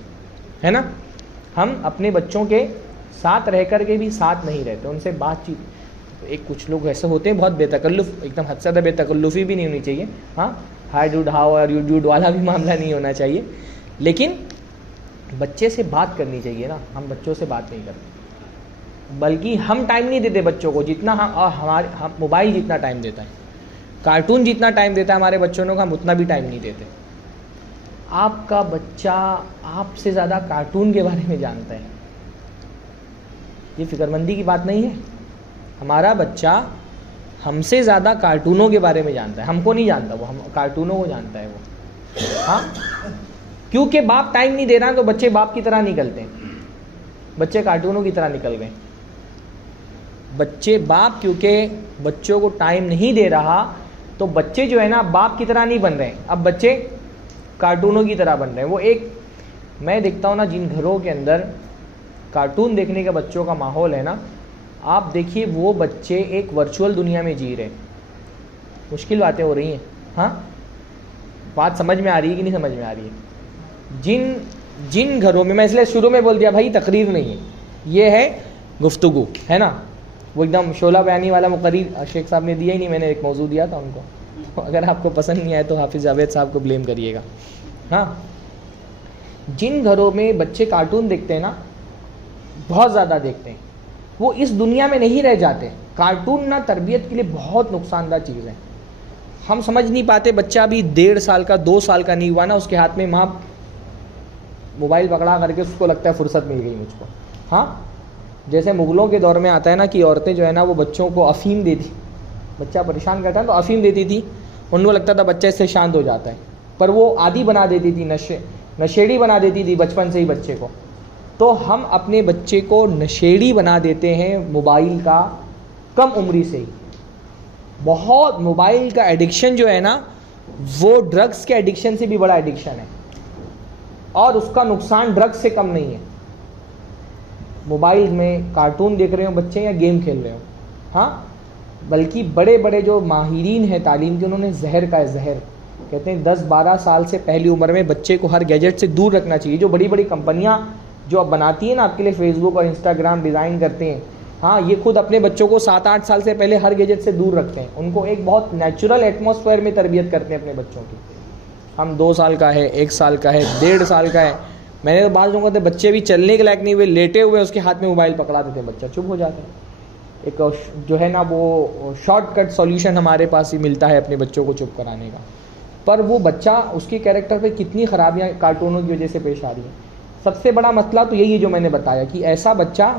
ہے نا. ہم اپنے بچوں کے ساتھ رہ کر کے بھی ساتھ نہیں رہتے, ان سے بات چیت. ایک کچھ لوگ ایسے ہوتے ہیں بہت بے تکلف, ایک دم حد سے زیادہ بے تکلفی بھی نہیں ہونی چاہیے. ہاں ہائی ڈوڈ ہاؤ اور یو ڈوڈ والا بھی معاملہ نہیں ہونا چاہیے, لیکن بچے سے بات کرنی چاہیے نا. ہم بچوں سے بات نہیں کرتے, بلکہ ہم ٹائم نہیں دیتے بچوں کو جتنا ہم موبائل جتنا ٹائم دیتا ہے, کارٹون جتنا ٹائم دیتا ہے ہمارے بچوں کو, ہم اتنا بھی ٹائم نہیں دیتے. آپ کا بچہ آپ سے زیادہ کارٹون کے بارے میں جانتا ہے, یہ فکر مندی کی بات نہیں ہے. ہمارا بچہ ہم سے زیادہ کارٹونوں کے بارے میں جانتا ہے, ہم کو نہیں جانتا وہ, ہم کارٹونوں کو جانتا ہے وہ. ہاں کیونکہ باپ ٹائم نہیں دے رہا تو بچے باپ کی طرح نکلتے ہیں, بچے کارٹونوں کی طرح نکل گئے. باپ کیونکہ بچوں کو ٹائم نہیں دے رہا تو بچے جو ہے نا باپ کی طرح نہیں بن رہے ہیں, اب بچے کارٹونوں کی طرح بن رہے ہیں. وہ ایک میں دیکھتا ہوں نا جن گھروں کے اندر کارٹون دیکھنے کا بچوں کا ماحول ہے نا, آپ دیکھیے وہ بچے ایک ورچوئل دنیا میں جی رہے. مشکل باتیں ہو رہی ہیں. ہاں بات سمجھ میں آ رہی ہے کہ نہیں سمجھ میں آ رہی ہے. جن گھروں میں اس لیے شروع میں بول دیا بھائی تقریر نہیں ہے, یہ ہے گفتگو, ہے نا. وہ ایک دم شعلہ بیانی والا مقرر شیخ صاحب نے دیا ہی نہیں, میں نے ایک موضوع دیا تھا ان کو. اگر آپ کو پسند نہیں آئے تو حافظ جاوید صاحب کو بلیم کریے گا. ہاں جن گھروں میں بچے کارٹون دیکھتے ہیں نا, بہت زیادہ دیکھتے ہیں, وہ اس دنیا میں نہیں رہ جاتے. کارٹون نا تربیت کے لیے بہت نقصان دہ چیز ہے. ہم سمجھ نہیں پاتے, بچہ ابھی 1.5 سال کا 2 سال کا نہیں ہوا نا, اس کے ہاتھ میں ماں موبائل پکڑا کر کے اس کو لگتا ہے فرصت مل گئی مجھ کو. ہاں جیسے مغلوں کے دور میں آتا ہے نا کہ عورتیں جو ہے نا وہ بچوں کو افیم دیتی، بچہ پریشان کرتا ہے تو افیم دیتی تھی، ان کو لگتا تھا بچہ اس سے شانت ہو جاتا ہے، پر وہ عادی بنا دیتی تھی، نشیڑی بنا دیتی تھی بچپن سے ہی بچے کو. تو ہم اپنے بچے کو نشیڑی بنا دیتے ہیں موبائل کا کم عمری سے ہی. بہت موبائل کا ایڈکشن جو ہے نا وہ ڈرگس کے ایڈکشن سے بھی بڑا ایڈکشن ہے، اور اس کا نقصان ڈرگس سے کم نہیں ہے. موبائل میں کارٹون دیکھ رہے ہوں بچے یا گیم کھیل رہے ہوں، ہاں، بلکہ بڑے بڑے جو ماہرین ہیں تعلیم کے، انہوں نے زہر کا ہے، زہر کہتے ہیں 10-12 سال سے پہلی عمر میں بچے کو ہر گیجٹ سے دور رکھنا چاہیے. جو بڑی بڑی کمپنیاں جو اب بناتی ہیں نا آپ کے لیے فیس بک اور انسٹاگرام ڈیزائن کرتے ہیں، ہاں، یہ خود اپنے بچوں کو 7-8 سال سے پہلے ہر گیجٹ سے دور رکھتے ہیں، ان کو ایک بہت نیچرل ایٹماسفیئر میں تربیت کرتے ہیں اپنے بچوں کی. ہم 2 سال کا ہے، 1 سال کا ہے، 1.5 سال کا ہے. میں نے تو بعض لوگوں کو بچے بھی چلنے کے لائق نہیں ہوئے، لیٹے ہوئے اس کے ہاتھ میں موبائل پکڑا دیتے، بچہ چپ ہو جاتا ہے. ایک جو ہے نا وہ شارٹ کٹ سولوشن ہمارے پاس ہی ملتا ہے اپنے بچوں کو چپ کرانے کا، پر وہ بچہ اس کے کیریکٹر پہ کتنی خرابیاں کارٹونوں کی وجہ سے پیش آ رہی ہیں. سب سے بڑا مسئلہ تو یہی ہے جو میں نے بتایا کہ ایسا بچہ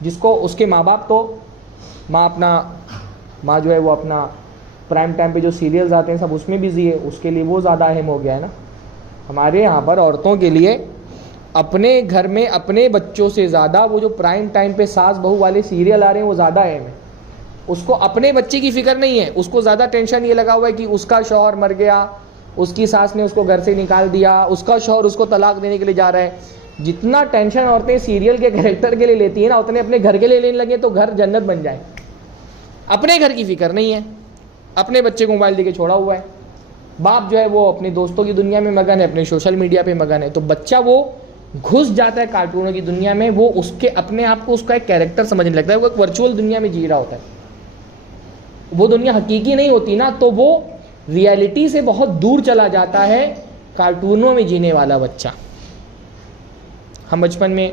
جس کو اس کے ماں باپ تو ماں جو ہے وہ اپنا پرائم ٹائم پہ جو سیریلز آتے ہیں سب اس میں بزی ہے، اس کے لیے وہ زیادہ اہم ہو گیا ہے نا. ہمارے یہاں پر عورتوں کے لیے اپنے گھر میں اپنے بچوں سے زیادہ وہ جو پرائم ٹائم پہ ساس بہو والے سیریل آ رہے ہیں وہ زیادہ اہم ہے. اس کو اپنے بچے کی فکر نہیں ہے، اس کو زیادہ ٹینشن یہ لگا ہوا ہے کہ اس کا شوہر مر گیا، اس کی ساس نے اس کو گھر سے نکال دیا، اس کا شوہر اس کو طلاق دینے کے لیے جا رہا ہے. جتنا ٹینشن عورتیں سیریل کے کریکٹر کے لیے لیتی ہیں نا اتنے اپنے گھر کے لیے لینے لگے تو گھر جنت بن جائے. اپنے گھر کی فکر نہیں ہے، اپنے بچے کو موبائل دے کے چھوڑا ہوا ہے. باپ جو ہے وہ اپنے دوستوں کی دنیا میں مگن ہے، اپنے سوشل میڈیا پہ مگن ہے، تو بچہ وہ گھس جاتا ہے کارٹونوں کی دنیا میں. وہ اس کے اپنے آپ کو اس کا ایک کیریکٹر سمجھنے لگتا ہے، وہ ایک ورچوئل دنیا میں جی رہا ہوتا ہے. وہ دنیا حقیقی نہیں ہوتی نا، تو وہ ریئلٹی سے بہت دور چلا جاتا ہے کارٹونوں میں جینے والا بچہ. ہم بچپن میں،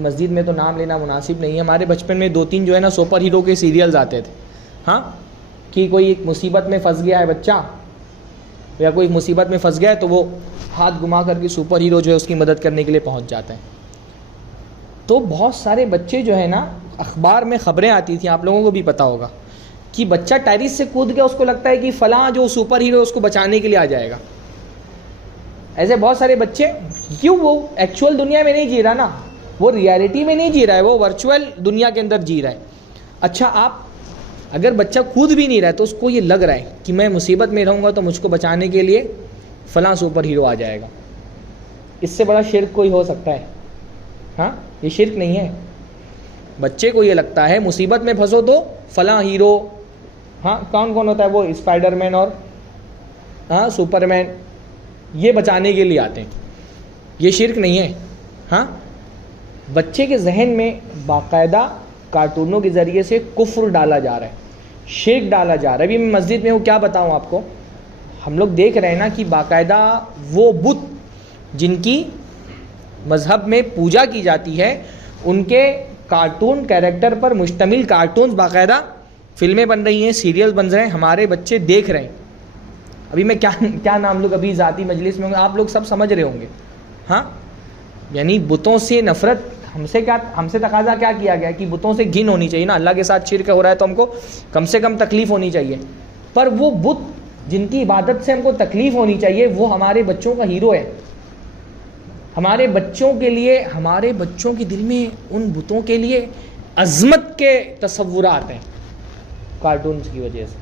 مسجد میں تو نام لینا مناسب نہیں ہے، ہمارے بچپن میں 2-3 جو ہے نا سپر ہیرو کے سیریلز آتے تھے. ہاں، کہ کوئی ایک مصیبت میں پھنس گیا ہے بچہ یا کوئی مصیبت میں پھنس گیا ہے تو وہ ہاتھ گھما کر کے سپر ہیرو جو ہے اس کی مدد کرنے کے لیے پہنچ جاتا ہے. تو بہت سارے بچے جو ہے نا، اخبار میں خبریں آتی تھیں، آپ لوگوں کو بھی پتہ ہوگا، کہ بچہ ٹیرس سے کود گیا، اس کو لگتا ہے کہ فلاں جو سپر ہیرو اس کو بچانے کے لیے آ جائے گا. ایسے بہت سارے بچے، کیوں؟ وہ ایکچوئل دنیا میں نہیں جی رہا نا، وہ ریئلٹی میں نہیں جی رہا ہے، وہ ورچوئل دنیا کے اندر جی رہا ہے. اچھا، آپ اگر بچہ کود بھی نہیں رہا ہے تو اس کو یہ لگ رہا ہے کہ میں مصیبت میں رہوں گا تو مجھ کو بچانے کے لیے فلاں سپر ہیرو آ جائے گا. اس سے بڑا شرک کوئی ہو سکتا ہے؟ ہاں، یہ شرک نہیں ہے. بچے کو یہ لگتا ہے مصیبت میں پھنسو تو فلاں ہیرو، ہاں، کون کون ہوتا ہے وہ، اسپائڈر مین اور ہاں سپر مین، یہ بچانے کے لیے آتے ہیں. یہ شرک نہیں ہے. ہاں، بچے کے ذہن میں باقاعدہ کارٹونوں کے ذریعے سے کفر ڈالا جا رہا ہے، شرک ڈالا جا رہا ہے. ابھی میں مسجد میں ہوں، کیا بتاؤں آپ کو، ہم لوگ دیکھ رہے ہیں نا کہ باقاعدہ وہ بت جن کی مذہب میں پوجا کی جاتی ہے ان کے کارٹون کیریکٹر پر مشتمل کارٹونز باقاعدہ فلمیں بن رہی ہیں، سیریل بن رہے ہیں، ہمارے بچے دیکھ رہے ہیں. ابھی میں کیا نام لوگ ابھی ذاتی مجلس میں ہوں گے، آپ لوگ سب سمجھ رہے ہوں گے. ہاں، یعنی بتوں سے نفرت، ہم سے تقاضا کیا کیا گیا کہ بتوں سے گھن ہونی چاہیے نا، اللہ کے ساتھ شرک ہو رہا ہے تو ہم کو کم سے کم تکلیف ہونی چاہیے. پر وہ بت جن کی عبادت سے ہم کو تکلیف ہونی چاہیے وہ ہمارے بچوں کا ہیرو ہے. ہمارے بچوں کے لیے، ہمارے بچوں کے دل میں ان بتوں کے لیے عظمت کے تصورات ہیں کارٹونز کی وجہ سے.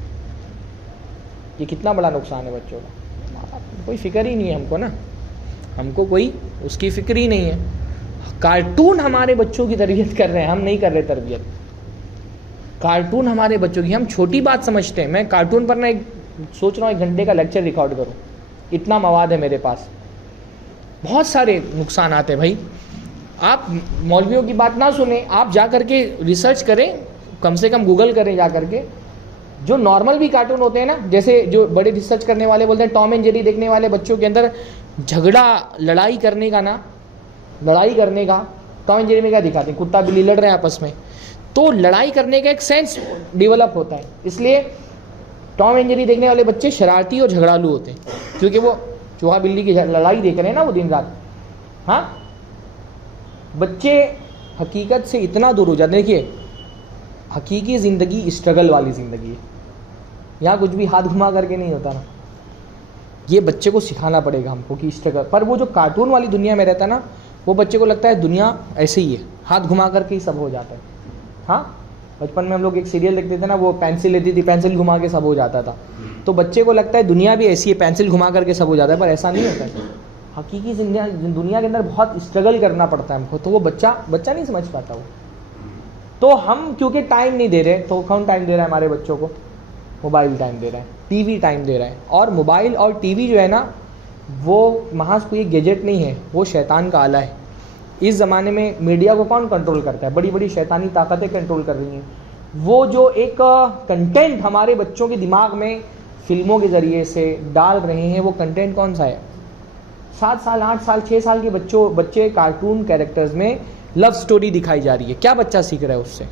یہ کتنا بڑا نقصان ہے بچوں کا. کوئی فکر ہی نہیں ہے ہم کو نا، ہم کو کوئی اس کی فکر ہی نہیں ہے. کارٹون ہمارے بچوں کی تربیت کر رہے ہیں، ہم نہیں کر رہے تربیت. کارٹون ہمارے بچوں کی، ہم چھوٹی بات سمجھتے ہیں. میں کارٹون پر نا سوچ رہا ہوں 1 گھنٹے کا لیکچر ریکارڈ کروں، اتنا مواد ہے میرے پاس. بہت سارے نقصانات ہیں بھائی. آپ مولویوں کی بات نہ سنیں، آپ جا کر کے ریسرچ کریں، کم سے کم گوگل کریں جا کر کے. جو نارمل بھی کارٹون ہوتے ہیں نا، جیسے جو بڑے ریسرچ کرنے والے بولتے ہیں ٹام اینڈ جیری دیکھنے والے بچوں کے اندر جھگڑا، لڑائی کرنے کا ٹام اینڈ جیری میں کیا دکھاتے ہیں، کتا بلی لڑ رہے ہیں آپس میں، تو لڑائی کرنے کا ایک سینس ڈیولپ ہوتا ہے. اس لیے ٹام اینڈ جیری دیکھنے والے بچے شرارتی اور جھگڑالو ہوتے ہیں، کیونکہ وہ چوہا بلی کی لڑائی دیکھ رہے ہیں نا وہ دن رات. ہاں، بچے حقیقت سے اتنا دور ہو جاتے ہیں. دیکھیے حقیقی زندگی اسٹرگل والی زندگی ہے. یہاں کچھ بھی ہاتھ گھما کر کے نہیں ہوتا نا. یہ بچے کو سکھانا پڑے گا ہم کو کہ اسٹرگل. پر وہ جو کارٹون والی دنیا میں رہتا ہے نا, وہ بچے کو لگتا ہے دنیا ایسے ہی ہے, ہاتھ گھما کر کے ہی سب ہو جاتا ہے. ہاں بچپن میں ہم لوگ ایک سیریل دیکھتے تھے نا, وہ پینسل لیتی تھی, پینسل گھما کے سب ہو جاتا تھا. تو بچے کو لگتا ہے دنیا بھی ایسی ہے, پینسل گھما کر کے سب ہو جاتا ہے, پر ایسا نہیں ہوتا ہے. حقیقی دنیا کے اندر بہت اسٹرگل کرنا پڑتا ہے ہم کو. تو وہ بچہ نہیں سمجھ پاتا وہ. تو ہم کیونکہ ٹائم نہیں دے رہے, تو کون ٹائم دے رہا ہے ہمارے بچوں کو؟ موبائل ٹائم دے رہا ہے, ٹی وی ٹائم دے رہا ہے. اور موبائل اور ٹی وی جو ہے نا, وہ محض کوئی گیجٹ نہیں ہے, وہ شیطان کا آلہ ہے. اس زمانے میں میڈیا کو کون کنٹرول کرتا ہے؟ بڑی بڑی شیطانی طاقتیں کنٹرول کر رہی ہیں. وہ جو ایک کنٹینٹ ہمارے بچوں کے دماغ میں فلموں کے ذریعے سے ڈال رہے ہیں, وہ کنٹینٹ کون سا ہے؟ 7 سال 8 سال 6 سال کے بچے کارٹون کیریکٹرز میں لو سٹوری دکھائی جا رہی ہے. کیا بچہ سیکھ رہا ہے اس سے؟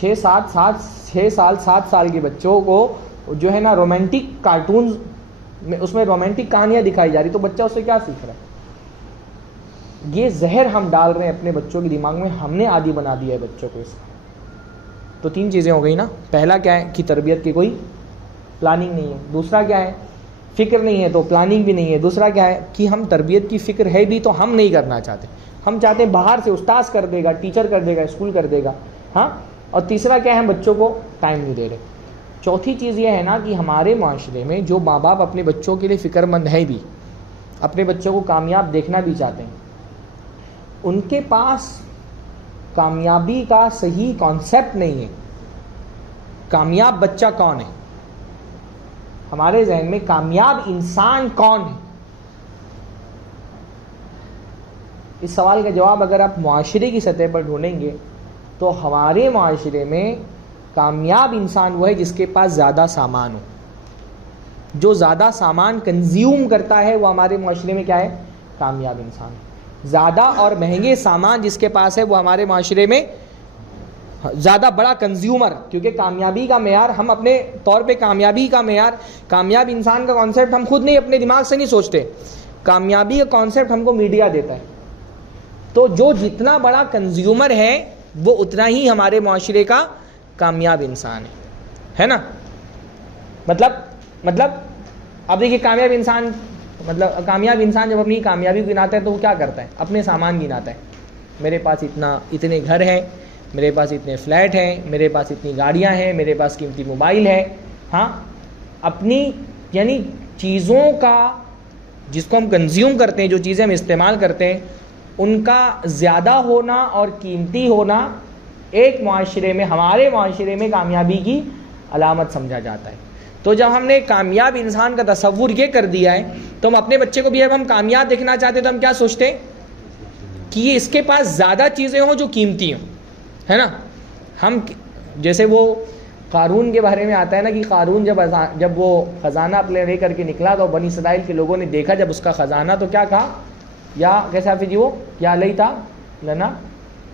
7 سال کے بچوں کو جو ہے نا رومانٹک کارٹونز میں, اس میں رومانٹک کہانیاں دکھائی جا رہی, تو بچہ اس سے کیا سیکھ رہا ہے؟ یہ زہر ہم ڈال رہے ہیں اپنے بچوں کے دماغ میں, ہم نے عادی بنا دیا ہے بچوں کو اس کا. تو 3 چیزیں ہو گئی نا. پہلا کیا ہے کہ تربیت کی کوئی پلاننگ نہیں ہے. دوسرا کیا ہے؟ فکر نہیں ہے تو پلاننگ بھی نہیں ہے. دوسرا کیا ہے کہ ہم تربیت کی فکر ہے بھی تو ہم نہیں کرنا چاہتے. ہم چاہتے ہیں باہر سے استاذ کر دے گا, ٹیچر کر دے گا, اسکول کر دے گا. ہاں. اور تیسرا کیا ہے؟ ہم بچوں کو ٹائم نہیں دے رہے. چوتھی چیز یہ ہے نا کہ ہمارے معاشرے میں جو ماں باپ اپنے بچوں کے لیے فکر مند ہیں بھی, اپنے بچوں کو کامیاب دیکھنا بھی چاہتے ہیں, ان کے پاس کامیابی کا صحیح کانسیپٹ نہیں ہے. کامیاب بچہ کون ہے؟ ہمارے ذہن میں کامیاب انسان کون ہے؟ اس سوال کا جواب اگر آپ معاشرے کی سطح پر ڈھونڈیں گے تو ہمارے معاشرے میں کامیاب انسان وہ ہے جس کے پاس زیادہ سامان ہو. جو زیادہ سامان کنزیوم کرتا ہے وہ ہمارے معاشرے میں کیا ہے؟ کامیاب انسان ہے. زیادہ اور مہنگے سامان جس کے پاس ہے وہ ہمارے معاشرے میں زیادہ بڑا کنزیومر. کیونکہ کامیابی کا معیار ہم اپنے طور پہ, کامیابی کا معیار, کامیاب انسان کا کانسیپٹ ہم خود نہیں اپنے دماغ سے نہیں سوچتے. کامیابی کا کانسیپٹ ہم کو میڈیا دیتا ہے. تو جو جتنا بڑا کنزیومر ہے وہ اتنا ہی ہمارے معاشرے کا کامیاب انسان ہے نا. مطلب اب دیکھیے کامیاب انسان جب اپنی کامیابی گناتا ہے تو وہ کیا کرتا ہے؟ اپنے سامان گناتا ہے. میرے پاس اتنے گھر ہیں, میرے پاس اتنے فلیٹ ہیں, میرے پاس اتنی گاڑیاں ہیں, میرے پاس قیمتی موبائل ہے. ہاں, اپنی یعنی چیزوں کا جس کو ہم کنزیوم کرتے ہیں, جو چیزیں ہم استعمال کرتے ہیں, ان کا زیادہ ہونا اور قیمتی ہونا ایک معاشرے میں, ہمارے معاشرے میں کامیابی کی علامت سمجھا جاتا ہے. تو جب ہم نے کامیاب انسان کا تصور یہ کر دیا ہے تو ہم اپنے بچے کو بھی اب ہم کامیاب دیکھنا چاہتے ہیں تو ہم کیا سوچتے ہیں کہ یہ اس کے پاس زیادہ چیزیں ہوں جو قیمتی ہوں, ہے نا. ہم جیسے وہ قارون کے بارے میں آتا ہے نا کہ قارون جب وہ خزانہ اپنے لے کر کے نکلا تو بنی اسرائیل کے لوگوں نے دیکھا جب اس کا خزانہ, تو کیا کہا؟ یا کیسے حافظ جی, وہ یا لیتا لنا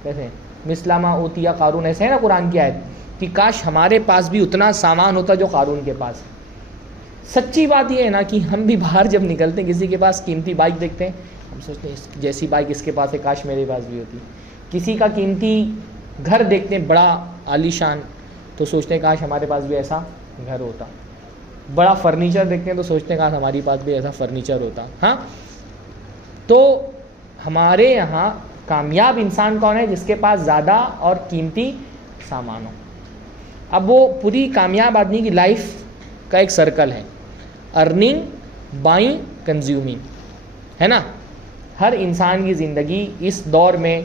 کیسے مسلما اوتیا قارون, ایسے ہے نا قرآن کی آیت کہ کاش ہمارے پاس بھی اتنا سامان ہوتا جو قارون کے پاس. سچی بات یہ ہے نا کہ ہم بھی باہر جب نکلتے ہیں, کسی کے پاس قیمتی بائک دیکھتے ہیں, ہم سوچتے ہیں جیسی بائک اس کے پاس ہے کاش میرے پاس بھی ہوتی. کسی کا قیمتی گھر دیکھتے ہیں بڑا عالی شان, تو سوچتے ہیں کاش ہمارے پاس بھی ایسا گھر ہوتا. بڑا فرنیچر دیکھتے ہیں تو سوچتے ہیں کاش ہمارے پاس بھی ایسا فرنیچر ہوتا. ہاں, تو ہمارے یہاں کامیاب انسان کون ہے؟ جس کے پاس زیادہ اور قیمتی سامان ہو. اب وہ پوری کامیاب آدمی کی لائف کا ایک سرکل ہے, ارننگ, بائنگ, کنزیومنگ, ہے نا. ہر انسان کی زندگی اس دور میں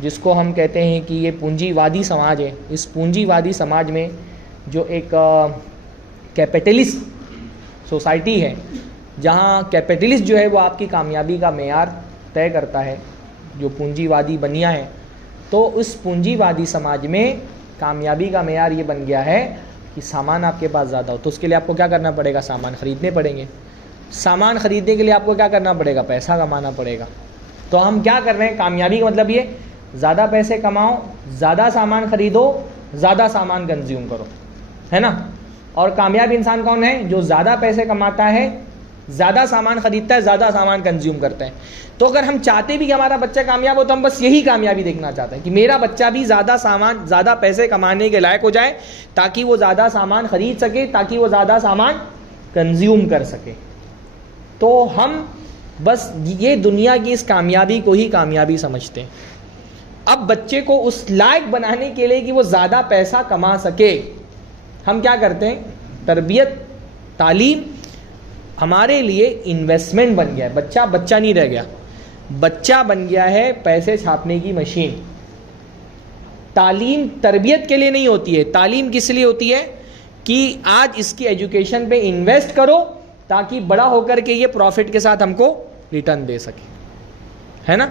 جس کو ہم کہتے ہیں کہ یہ پونجی وادی سماج ہے, اس پونجی وادی سماج میں جو ایک کیپٹلسٹ سوسائٹی ہے, جہاں کیپٹلسٹ جو ہے وہ آپ کی کامیابی کا معیار طے کرتا ہے, جو پونجی وادی بنیا ہے, تو اس پونجی وادی سماج میں کامیابی کا معیار یہ بن گیا ہے کہ سامان آپ کے پاس زیادہ ہو. تو اس کے لیے آپ کو کیا کرنا پڑے گا؟ سامان خریدنے پڑیں گے. سامان خریدنے کے لیے آپ کو کیا کرنا پڑے گا؟ پیسہ کمانا پڑے گا. تو ہم کیا کر رہے ہیں؟ کامیابی کا مطلب یہ زیادہ پیسے کماؤ, زیادہ سامان خریدو, زیادہ سامان کنزیوم کرو, ہے نا. اور کامیاب انسان کون ہے؟ جو زیادہ پیسے کماتا ہے زیادہ سامان خریدتا ہے, زیادہ سامان کنزیوم کرتا ہے. تو اگر ہم چاہتے بھی کہ ہمارا بچہ کامیاب ہو تو ہم بس یہی کامیابی دیکھنا چاہتے ہیں کہ میرا بچہ بھی زیادہ سامان, زیادہ پیسے کمانے کے لائق ہو جائے, تاکہ وہ زیادہ سامان خرید سکے, تاکہ وہ زیادہ سامان کنزیوم کر سکے. تو ہم بس یہ دنیا کی اس کامیابی کو ہی کامیابی سمجھتے ہیں. اب بچے کو اس لائق بنانے کے لیے کہ وہ زیادہ پیسہ کما سکے, ہم کیا کرتے ہیں, تربیت, تعلیم ہمارے لیے انویسٹمنٹ بن گیا ہے. بچہ بچہ نہیں رہ گیا, بچہ بن گیا ہے پیسے چھاپنے کی مشین. تعلیم تربیت کے لیے نہیں ہوتی ہے, تعلیم کس لیے ہوتی ہے کہ آج اس کی ایجوکیشن پہ انویسٹ کرو تاکہ بڑا ہو کر کے یہ پروفٹ کے ساتھ ہم کو ریٹرن دے سکے, ہے نا.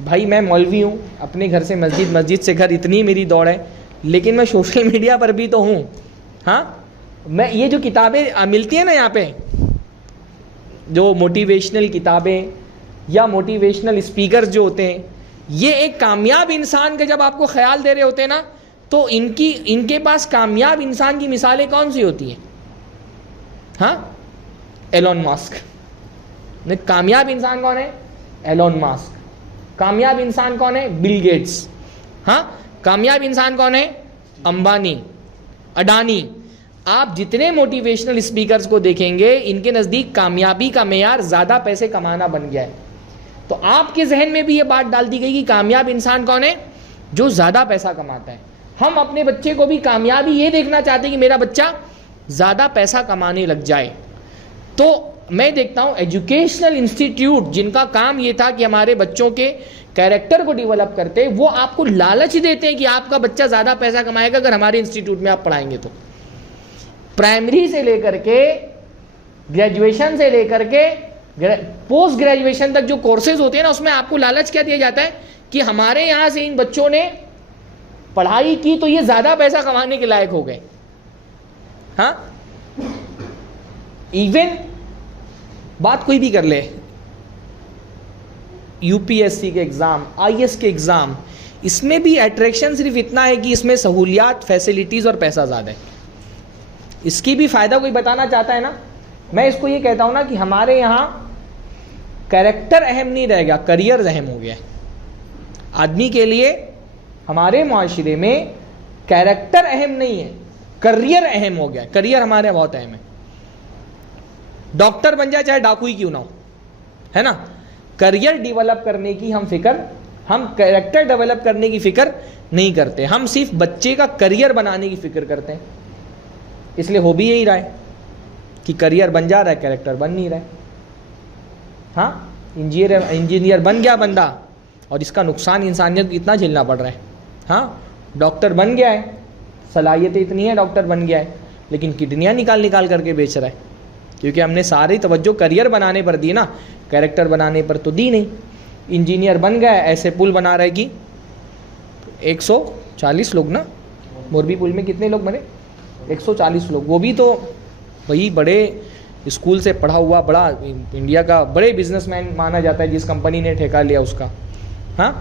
بھائی میں مولوی ہوں, اپنے گھر سے مسجد, مسجد سے گھر, اتنی میری دوڑ ہے, لیکن میں سوشل میڈیا پر بھی تو ہوں. ہاں, میں یہ جو کتابیں ملتی ہیں نا یہاں پہ, جو موٹیویشنل کتابیں یا موٹیویشنل اسپیکرز جو ہوتے ہیں, یہ ایک کامیاب انسان کے جب آپ کو خیال دے رہے ہوتے ہیں نا, تو ان کے پاس کامیاب انسان کی مثالیں کون سی ہوتی ہیں؟ ہاں, ایلون ماسک. کامیاب انسان کون ہے؟ Elon Musk. کامیاب انسان کون ہے؟ Bill Gates. ہاں, کامیاب انسان کون ہے؟ امبانی, اڈانی. آپ جتنے موٹیویشنل اسپیکرز کو دیکھیں گے, ان کے نزدیک کامیابی کا معیار زیادہ پیسے کمانا بن گیا ہے. تو آپ کے ذہن میں بھی یہ بات ڈال دی گئی کہ کامیاب انسان کون ہے؟ جو زیادہ پیسہ کماتا ہے. ہم اپنے بچے کو بھی کامیابی یہ دیکھنا چاہتے ہیں کہ میرا بچہ زیادہ پیسہ کمانے لگ جائے. تو میں دیکھتا ہوں ایجوکیشنل انسٹیٹیوٹ جن کا کام یہ تھا کہ ہمارے بچوں کے کیریکٹر کو ڈیولپ کرتے, وہ آپ کو لالچ دیتے ہیں کہ آپ کا بچہ زیادہ پیسہ کمائے گا اگر ہمارے انسٹیٹیوٹ میں آپ پڑھائیں گے. تو پرائمری سے لے کر کے گریجویشن سے لے کر کے پوسٹ گریجویشن تک جو کورسز ہوتے ہیں نا, اس میں آپ کو لالچ کیا دیا جاتا ہے کہ ہمارے یہاں سے ان بچوں نے پڑھائی کی تو یہ زیادہ پیسہ کمانے کے لائق ہو گئے. ہاں, ایون بات کوئی بھی کر لے, یو پی ایس سی کے ایگزام, آئی ایس کے ایگزام, اس میں بھی اٹریکشن صرف اتنا ہے کہ اس میں سہولیات, فیسلٹیز اور پیسہ زیادہ ہے. اس کی بھی فائدہ کوئی بتانا چاہتا ہے نا. میں اس کو یہ کہتا ہوں نا کہ ہمارے یہاں کیریکٹر اہم نہیں رہ گیا, کریئر اہم ہو گیا ہے. آدمی کے لیے ہمارے معاشرے میں کیریکٹر اہم نہیں ہے, کریئر اہم ہو گیا ہے. کریئر ہمارے بہت اہم ہے. ڈاکٹر بن جائے چاہے ڈاکو ہی کیوں نہ ہو, ہے نا. کریئر ڈیولپ کرنے کی ہم کیریکٹر ڈیولپ کرنے کی فکر نہیں کرتے. ہم صرف بچے کا کریئر بنانے کی فکر کرتے ہیں. اس لیے ہو بھی یہی رہا ہے کہ کریئر بن جا رہا ہے, کیریکٹر بن نہیں رہا ہے. ہاں, انجینئر بن گیا بندہ, اور اس کا نقصان انسانیت کو اتنا جھیلنا پڑ رہا ہے. ہاں, ڈاکٹر بن گیا ہے, صلاحیتیں اتنی ہیں, ڈاکٹر بن گیا ہے, لیکن کڈنیاں نکال کر کے بیچ رہا ہے, کیونکہ ہم نے ساری توجہ کریئر بنانے پر دی نا, کیریکٹر بنانے پر تو دی نہیں. انجینئر بن گیا ہے, ایسے پل بنا رہا ہے کہ 140 لوگ نا, موربی پل میں کتنے لوگ مرے؟ 140 لوگ. وہ بھی تو وہی بڑے اسکول سے پڑھا ہوا, بڑا انڈیا کا بڑے بزنس مین مانا جاتا ہے جس کمپنی نے ٹھیکہ لیا اس کا. ہاں,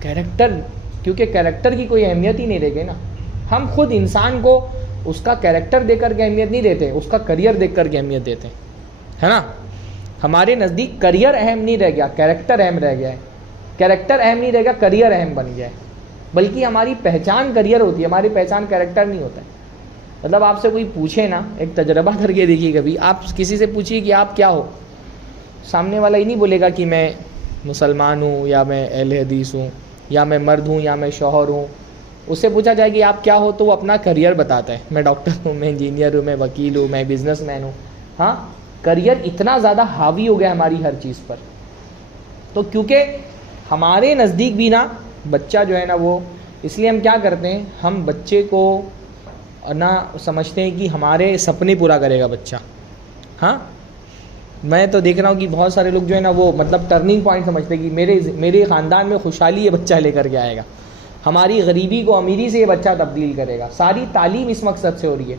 کیریکٹر, کیونکہ کیریکٹر کی کوئی اہمیت ہی نہیں رہ گئی نا. ہم خود انسان کو اس کا کیریکٹر دیکھ کر کے اہمیت نہیں دیتے, اس کا کریئر دیکھ کر کے اہمیت دیتے ہیں, ہے نا. ہمارے نزدیک کریئر اہم نہیں رہ گیا, کیریکٹر اہم رہ گیا ہے. کیریکٹر اہم نہیں رہ گیا, کریئر اہم بن گیا ہے. بلکہ ہماری پہچان کریئر ہوتی ہے, ہماری پہچان کیریکٹر نہیں ہوتا ہے. مطلب آپ سے کوئی پوچھے نا, ایک تجربہ کر کے دیکھیے, کبھی آپ کسی سے پوچھیے کہ آپ کیا ہو, سامنے والا ہی نہیں بولے گا کہ میں مسلمان ہوں, یا میں اہل حدیث ہوں, یا میں مرد ہوں, یا میں شوہر ہوں. اس سے پوچھا جائے کہ آپ کیا ہو, تو وہ اپنا کریئر بتاتا ہے. میں ڈاکٹر ہوں, میں انجینئر ہوں, میں وکیل ہوں, میں بزنس مین ہوں. ہاں, کریئر اتنا زیادہ حاوی ہو گیا ہماری ہر چیز پر. تو کیونکہ ہمارے نزدیک بھی نا بچہ جو ہے نا وہ, اس لیے ہم کیا کرتے ہیں, ہم بچے کو نہ سمجھتے ہیں کہ ہمارے سپنے پورا کرے گا بچہ. ہاں, میں تو دیکھ رہا ہوں کہ بہت سارے لوگ جو ہے نا وہ مطلب ٹرننگ پوائنٹ سمجھتے ہیں کہ میرے خاندان میں خوشحالی یہ بچہ لے کر کے آئے گا, ہماری غریبی کو امیری سے یہ بچہ تبدیل کرے گا. ساری تعلیم اس مقصد سے ہو رہی ہے.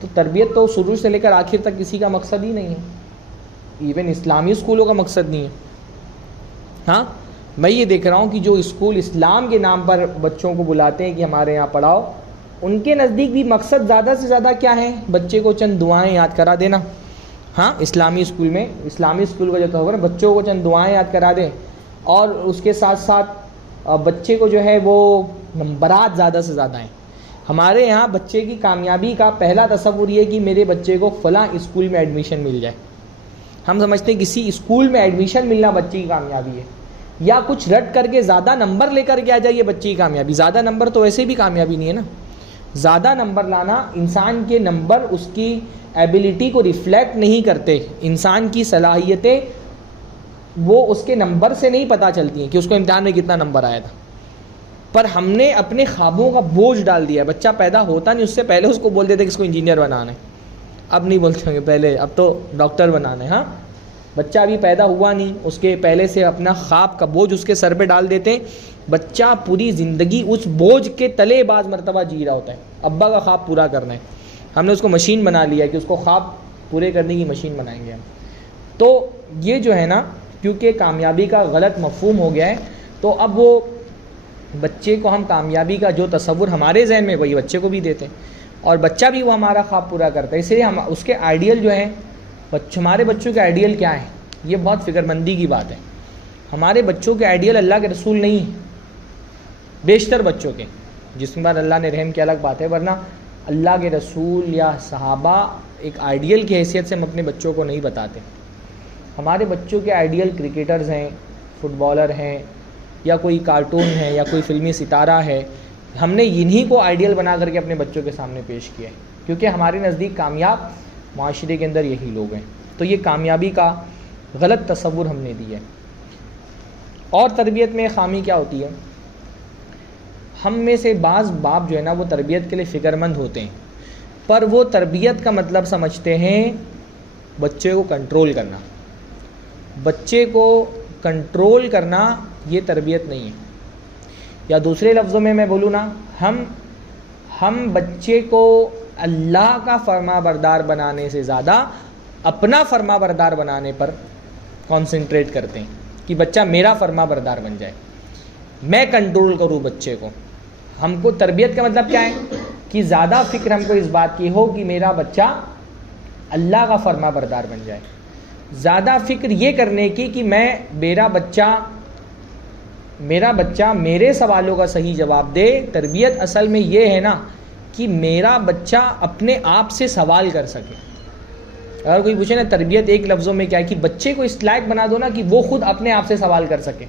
تو تربیت تو شروع سے لے کر آخر تک کسی کا مقصد ہی نہیں ہے, ایون اسلامی اسکولوں کا مقصد نہیں ہے. ہاں, میں یہ دیکھ رہا ہوں کہ جو اسکول اسلام کے نام پر بچوں کو بلاتے ہیں کہ ہمارے یہاں پڑھاؤ, ان کے نزدیک بھی مقصد زیادہ سے زیادہ کیا ہے, بچے کو چند دعائیں یاد کرا دینا, ہاں اسلامی اسکول میں، اسلامی اسکول کا جو ہوگا نا، بچوں کو چند دعائیں یاد کرا دیں اور اس کے ساتھ ساتھ بچے کو جو ہے وہ نمبرات زیادہ سے زیادہ ہیں. ہمارے یہاں بچے کی کامیابی کا پہلا تصور یہ کہ میرے بچے کو فلاں اسکول میں ایڈمیشن مل جائے. ہم سمجھتے ہیں کسی اسکول میں ایڈمیشن ملنا بچے کی کامیابی ہے، یا کچھ رٹ کر کے زیادہ نمبر لے کر کے آ جائے یہ بچے کی کامیابی. زیادہ نمبر تو ویسے بھی کامیابی نہیں ہے نا. زیادہ نمبر لانا، انسان کے نمبر اس کی ایبلٹی کو ریفلیکٹ نہیں کرتے. انسان کی صلاحیتیں وہ اس کے نمبر سے نہیں پتہ چلتی ہیں کہ اس کو امتحان میں کتنا نمبر آیا تھا. پر ہم نے اپنے خوابوں کا بوجھ ڈال دیا ہے. بچہ پیدا ہوتا نہیں، اس سے پہلے اس کو بول دیتے کہ اس کو انجینئر بنانا ہے. اب نہیں بولتے ہوں گے پہلے، اب تو ڈاکٹر بنانا ہے. ہاں بچہ ابھی پیدا ہوا نہیں، اس کے پہلے سے اپنا خواب کا بوجھ اس کے سر پہ ڈال دیتے ہیں. بچہ پوری زندگی اس بوجھ کے تلے بعض مرتبہ جی رہا ہوتا ہے. ابا کا خواب پورا کرنا ہے، ہم نے اس کو مشین بنا لیا کہ اس کو خواب پورے کرنے کی مشین بنائیں گے ہم. تو یہ جو ہے نا، کیونکہ کامیابی کا غلط مفہوم ہو گیا ہے، تو اب وہ بچے کو ہم کامیابی کا جو تصور ہمارے ذہن میں وہی بچے کو بھی دیتے ہیں، اور بچہ بھی وہ ہمارا خواب پورا کرتا ہے. اس لیے ہم اس کے آئیڈیل جو ہیں، ہمارے بچوں کے آئیڈیل کیا ہیں، یہ بہت فکر مندی کی بات ہے. ہمارے بچوں کے آئیڈیل اللہ کے رسول نہیں ہیں. بیشتر بچوں کے، جس کے بعد اللہ نے رحم کیا الگ بات ہے، ورنہ اللہ کے رسول یا صحابہ ایک آئیڈیل کی حیثیت سے ہم اپنے بچوں کو نہیں بتاتے. ہمارے بچوں کے آئیڈیل کرکٹرز ہیں، فٹ بالر ہیں، یا کوئی کارٹون ہے، یا کوئی فلمی ستارہ ہے. ہم نے انہی کو آئیڈیل بنا کر کے اپنے بچوں کے سامنے پیش کیا ہے، کیونکہ ہمارے نزدیک کامیاب معاشرے کے اندر یہی لوگ ہیں. تو یہ کامیابی کا غلط تصور ہم نے دیا ہے. اور تربیت میں خامی کیا ہوتی ہے، ہم میں سے بعض باپ جو ہے نا وہ تربیت کے لیے فکر مند ہوتے ہیں، پر وہ تربیت کا مطلب سمجھتے ہیں بچے کو کنٹرول کرنا. بچے کو کنٹرول کرنا یہ تربیت نہیں ہے. یا دوسرے لفظوں میں بولوں نا، ہم بچے کو اللہ کا فرما بردار بنانے سے زیادہ اپنا فرما بردار بنانے پر کنسنٹریٹ کرتے ہیں کہ بچہ میرا فرما بردار بن جائے، میں کنٹرول کروں بچے کو. ہم کو تربیت کا مطلب کیا ہے کہ زیادہ فکر ہم کو اس بات کی ہو کہ میرا بچہ اللہ کا فرما بردار بن جائے. زیادہ فکر یہ کرنے کی کہ میرا بچہ میرے سوالوں کا صحیح جواب دے. تربیت اصل میں یہ ہے نا کہ میرا بچہ اپنے آپ سے سوال کر سکے. اگر کوئی پوچھے نا تربیت ایک لفظوں میں کیا ہے، کہ بچے کو اس لائق بنا دو نا کہ وہ خود اپنے آپ سے سوال کر سکے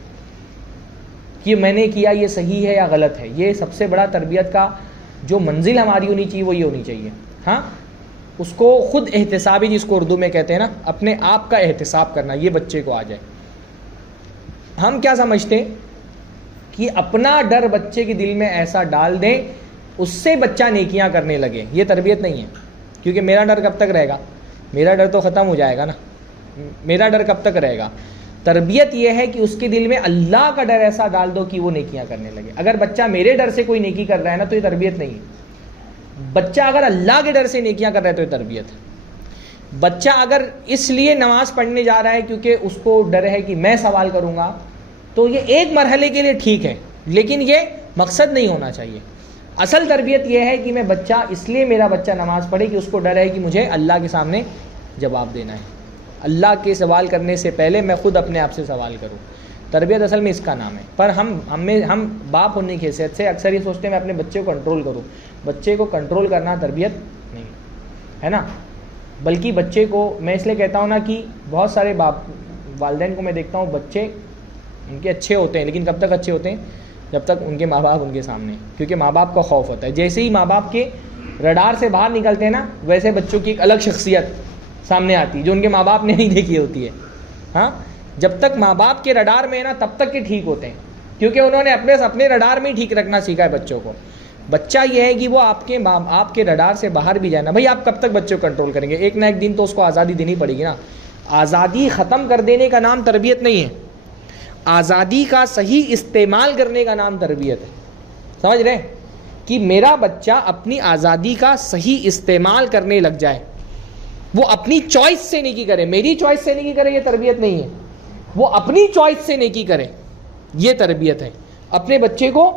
کہ میں نے کیا یہ صحیح ہے یا غلط ہے. یہ سب سے بڑا تربیت کا جو منزل ہماری ہونی چاہیے وہ یہ ہونی چاہیے. ہاں اس کو خود احتسابی، جس کو اردو میں کہتے ہیں نا، اپنے آپ کا احتساب کرنا، یہ بچے کو آ جائے. ہم کیا سمجھتے ہیں کہ اپنا ڈر بچے کے دل میں ایسا ڈال دیں اس سے بچہ نیکیاں کرنے لگے. یہ تربیت نہیں ہے، کیونکہ میرا ڈر کب تک رہے گا؟ میرا ڈر تو ختم ہو جائے گا نا. میرا ڈر کب تک رہے گا؟ تربیت یہ ہے کہ اس کے دل میں اللہ کا ڈر ایسا ڈال دو کہ وہ نیکیاں کرنے لگے. اگر بچہ میرے ڈر سے کوئی نیکی کر رہا ہے نا تو یہ تربیت نہیں ہے. بچہ اگر اللہ کے ڈر سے نیکیاں کر رہا ہے تو یہ تربیت ہے. بچہ اگر اس لیے نماز پڑھنے جا رہا ہے کیونکہ اس کو ڈر ہے کہ میں سوال کروں گا، تو یہ ایک مرحلے کے لیے ٹھیک ہے، لیکن یہ مقصد نہیں ہونا چاہیے. اصل تربیت یہ ہے کہ میں بچہ، اس لیے میرا بچہ نماز پڑھے کہ اس کو ڈر ہے کہ مجھے اللہ کے سامنے جواب دینا ہے. اللہ کے سوال کرنے سے پہلے میں خود اپنے آپ سے سوال کروں. تربیت اصل میں اس کا نام ہے. پر ہم باپ ہونے کی حیثیت سے اکثر یہ سوچتے ہیں میں اپنے بچے کو کنٹرول کروں. بچے کو کنٹرول کرنا تربیت نہیں ہے نا. بلکہ بچے کو میں اس لیے کہتا ہوں نا کہ بہت سارے والدین کو میں دیکھتا ہوں، بچے ان کے اچھے ہوتے ہیں، لیکن کب تک اچھے ہوتے ہیں؟ جب تک ان کے ماں باپ ان کے سامنے، کیونکہ ماں باپ کا خوف ہوتا ہے. جیسے ہی ماں باپ کے رڈار سے باہر نکلتے ہیں نا، ویسے بچوں کی ایک الگ شخصیت سامنے آتی ہے جو ان کے ماں باپ نے نہیں دیکھی ہوتی ہے. ہاں جب تک ماں باپ کے رڈار میں ہے نا تب تک یہ ٹھیک ہوتے ہیں، کیونکہ انہوں نے اپنے رڈار میں ہی ٹھیک رکھنا سیکھا ہے بچوں کو. بچہ یہ ہے کہ وہ آپ کے رڈار سے باہر بھی جائے نا. بھائی آپ کب تک بچوں کو کنٹرول کریں گے؟ ایک نہ ایک دن تو اس کو آزادی دینی پڑے گی نا. آزادی ختم کر دینے کا نام تربیت نہیں ہے. آزادی کا صحیح استعمال کرنے کا نام تربیت ہے. سمجھ رہے کہ میرا بچہ اپنی آزادی کا صحیح استعمال کرنے لگ جائے، وہ اپنی چوائس سے نیکی کرے. میری چوائس سے نیکی کرے یہ تربیت نہیں ہے. وہ اپنی چوائس سے نیکی کرے، یہ تربیت ہے. اپنے بچے کو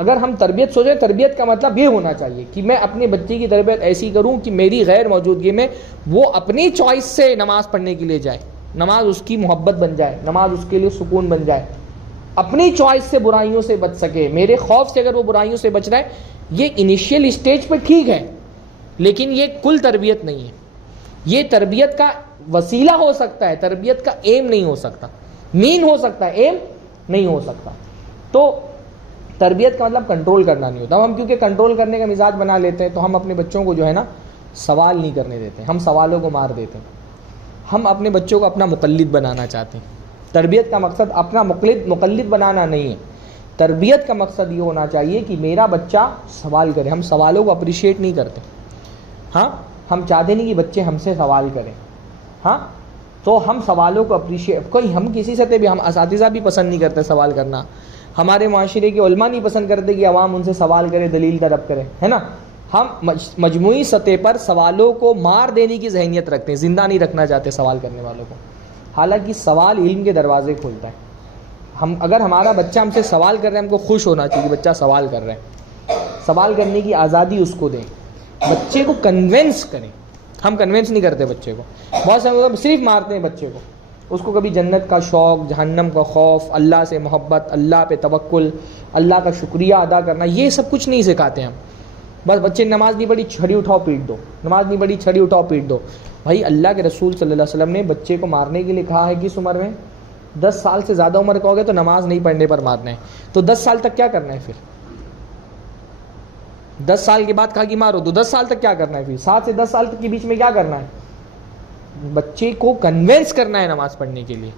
اگر ہم تربیت سوچیں، تربیت کا مطلب یہ ہونا چاہیے کہ میں اپنے بچے کی تربیت ایسی کروں کہ میری غیر موجودگی میں وہ اپنی چوائس سے نماز پڑھنے کے لیے جائے، نماز اس کی محبت بن جائے، نماز اس کے لیے سکون بن جائے، اپنی چوائس سے برائیوں سے بچ سکے، میرے خوف سے اگر وہ برائیوں سے بچ رہا ہے. یہ انیشیل اسٹیج پہ ٹھیک ہے، لیکن یہ کل تربیت نہیں ہے. یہ تربیت کا وسیلہ ہو سکتا ہے، تربیت کا ایم نہیں ہو سکتا، مین ہو سکتا ہے، ایم نہیں ہو سکتا. تو تربیت کا مطلب کنٹرول کرنا نہیں ہوتا. ہم کیونکہ کنٹرول کرنے کا مزاج بنا لیتے ہیں تو ہم اپنے بچوں کو جو ہے نا سوال نہیں کرنے دیتے، ہم سوالوں کو مار دیتے ہیں. ہم اپنے بچوں کو اپنا مقلد بنانا چاہتے ہیں. تربیت کا مقصد اپنا مقلد بنانا نہیں ہے. تربیت کا مقصد یہ ہونا چاہیے کہ میرا بچہ سوال کرے. ہم سوالوں کو اپریشیٹ نہیں کرتے. ہاں، ہم چاہتے نہیں کہ بچے ہم سے سوال کریں. ہاں، تو ہم سوالوں کو اپریشیٹ، کوئی ہم کسی سطح بھی، ہم اساتذہ بھی پسند نہیں کرتے سوال کرنا، ہمارے معاشرے کے علماء نہیں پسند کرتے کہ عوام ان سے سوال کرے، دلیل طلب کرے، ہے نا. ہم مجموعی سطح پر سوالوں کو مار دینے کی ذہنیت رکھتے ہیں، زندہ نہیں رکھنا چاہتے سوال کرنے والوں کو. حالانکہ سوال علم کے دروازے کھولتا ہے. اگر ہمارا بچہ ہم سے سوال کر رہا ہے، ہم کو خوش ہونا چاہیے کہ بچہ سوال کر رہا ہے. سوال کرنے کی آزادی اس کو دیں، بچے کو کنونس کریں. ہم کنونس نہیں کرتے بچے کو. بہت سے لوگ صرف مارتے ہیں بچے کو. اس کو کبھی جنت کا شوق، جہنم کا خوف، اللہ سے محبت، اللہ پہ توکل، اللہ کا شکریہ ادا کرنا، یہ سب کچھ نہیں سکھاتے ہم. بس بچے نماز نہیں پڑھی، چھڑی اٹھاؤ پیٹ دو، نماز نہیں پڑھی، چھڑی اٹھاؤ پیٹ دو. بھائی اللہ کے رسول صلی اللہ علیہ وسلم نے بچے کو مارنے کے لیے کہا ہے کس عمر میں؟ 10 سال سے زیادہ عمر کا ہو گیا تو نماز نہیں پڑھنے پر مارنا ہے. تو 10 سال تک کیا کرنا ہے پھر؟ 10 سال کے بعد کہا کہ مارو، تو 10 سال تک کیا کرنا ہے پھر؟ 7 سے 10 سال تک کے بیچ میں کیا کرنا ہے؟ بچے کو کنونس کرنا ہے نماز پڑھنے کے لیے.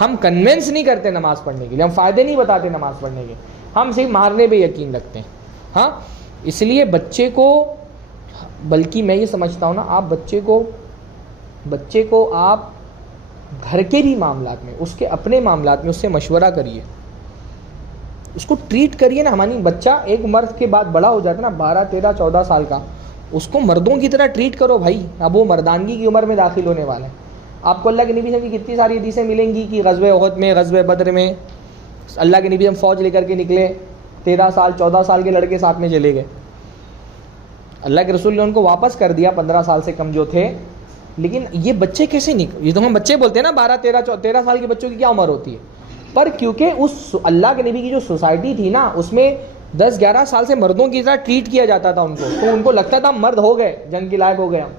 ہم کنونس نہیں کرتے نماز پڑھنے کے لیے، ہم فائدے نہیں بتاتے نماز پڑھنے کے، ہم صرف مارنے پہ یقین رکھتے ہیں. ہاں، اس لیے بچے کو، بلکہ میں یہ سمجھتا ہوں نا، آپ بچے کو آپ گھر کے بھی معاملات میں، اس کے اپنے معاملات میں اس سے مشورہ کریے، اس کو ٹریٹ کریے نا. ہماری بچہ ایک عمر کے بعد بڑا ہو جاتا ہے نا، 12 13 14 سال کا، اس کو مردوں کی طرح ٹریٹ کرو بھائی. اب وہ مردانگی کی عمر میں داخل ہونے والا ہے. آپ کو اللہ کے نبی سے کتنی ساری حدیثیں ملیں گی کہ غزوہ احد میں، غزوہ بدر میں اللہ کے نبی ہم فوج لے کر کے نکلے، 13 سال 14 سال کے لڑکے ساتھ میں چلے گئے. اللہ کے رسول نے ان کو واپس کر دیا 15 سال سے کم جو تھے. لیکن یہ بچے کیسے یہ تو ہم بچے بولتے ہیں نا، 12 13 سال کے بچوں کی کیا عمر ہوتی ہے. پر کیونکہ اس اللہ کے نبی کی جو سوسائٹی تھی نا، اس میں 10 11 سال سے مردوں کی طرح ٹریٹ کیا جاتا تھا ان کو، تو ان کو لگتا تھا مرد ہو گئے، جنگ کے لائق ہو گئے ہم،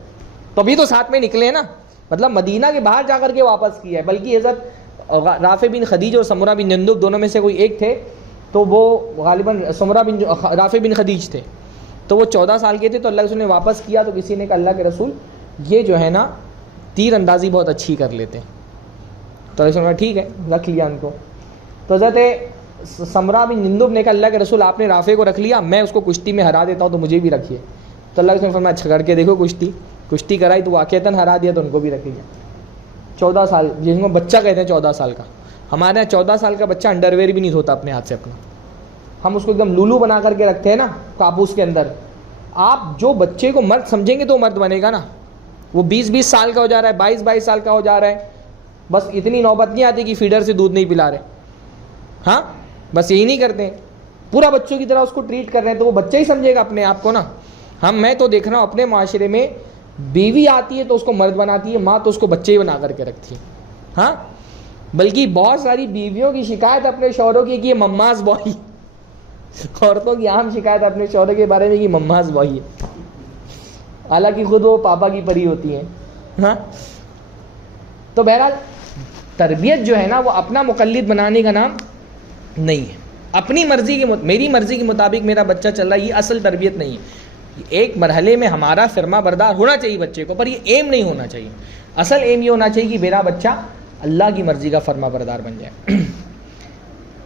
تبھی تو ساتھ میں نکلے نا. مطلب مدینہ کے باہر جا کر کے واپس کیا ہے. بلکہ حضرت رافع بن خدیج اور سمرہ بن جندب دونوں میں سے کوئی ایک تھے، تو وہ غالباً رافع بن خدیج تھے، تو وہ 14 سال کے تھے. تو اللہ کے رسول نے واپس کیا تو کسی نے کہا اللہ کے رسول یہ جو ہے نا تیر اندازی بہت اچھی کر لیتے ہیں. تو اللہ کے رسول نے ٹھیک ہے، رکھ لیا ان کو. تو حضرت سمرہ بن جندب نے کہا اللہ کے رسول آپ نے رافع کو رکھ لیا، میں اس کو کشتی میں ہرا دیتا ہوں تو مجھے بھی رکھیے. تو اللہ کے رسول نے فرمایا اچھا کر کے دیکھو، کشتی کرائی تو واقعتاً ہرا دیا تو ان کو بھی رکھ لیا. 14 سال جن کو بچہ کہتے ہیں 14 سال کا. ہمارے یہاں 14 سال کا بچہ انڈر ویئر بھی نہیں دھوتا اپنے ہاتھ سے اپنا. ہم اس کو ایک دم لولو بنا کر کے رکھتے ہیں نا کابوس کے اندر. آپ جو بچے کو مرد سمجھیں گے تو مرد بنے گا نا. وہ 20 سال کا ہو جا رہا ہے، 22 سال کا ہو جا رہا ہے، بس اتنی نوبت نہیں آتی کہ فیڈر سے دودھ نہیں پلا رہے. ہاں، بس یہی نہیں کرتے، پورا بچوں کی طرح اس کو ٹریٹ کر رہے ہیں، تو وہ بچہ ہی سمجھے گا اپنے آپ کو نا. میں تو دیکھ رہا ہوں اپنے معاشرے میں، بیوی آتی ہے تو اس کو مرد بناتی ہے، ماں تو اس کو بچے ہی بنا کر کے رکھتی ہے. ہاں، بلکہ بہت ساری بیویوں کی شکایت اپنے شوہروں کی کہ یہ مماز بوائے. عورتوں کی عام شکایت اپنے شوہر کے بارے میں کہ مماز بوائے ہے، حالانکہ خود وہ پاپا کی پری ہوتی ہیں. ہاں، تو بہرحال تربیت جو ہے نا وہ اپنا مقلد بنانے کا نام نہیں ہے. اپنی مرضی میری مرضی کے مطابق میرا بچہ چل رہا ہے، یہ اصل تربیت نہیں ہے. ایک مرحلے میں ہمارا فرما بردار ہونا چاہیے بچے کو، پر یہ ایم نہیں ہونا چاہیے. اصل ایم یہ ہونا چاہیے کہ میرا بچہ اللہ کی مرضی کا فرما بردار بن جائے.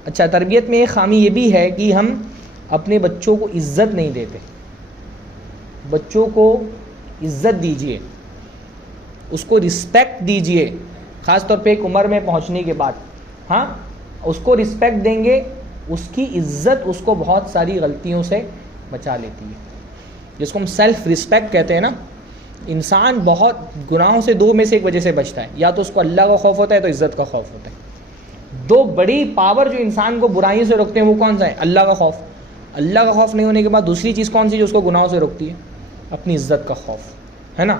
اچھا، تربیت میں ایک خامی یہ بھی ہے کہ ہم اپنے بچوں کو عزت نہیں دیتے. بچوں کو عزت دیجیے، اس کو رسپیکٹ دیجیے، خاص طور پہ ایک عمر میں پہنچنے کے بعد. ہاں، اس کو رسپیکٹ دیں گے، اس کی عزت اس کو بہت ساری غلطیوں سے بچا لیتی ہے. جس کو ہم سیلف رسپیکٹ کہتے ہیں نا، انسان بہت گناہوں سے 2 میں سے ایک وجہ سے بچتا ہے. یا تو اس کو اللہ کا خوف ہوتا ہے، تو عزت کا خوف ہوتا ہے. 2 بڑی پاور جو انسان کو برائیوں سے روکتے ہیں وہ کون سا ہے؟ اللہ کا خوف اللہ کا خوف نہیں ہونے کے بعد دوسری چیز کون سی جو اس کو گناہوں سے روکتی ہے؟ اپنی عزت کا خوف ہے نا.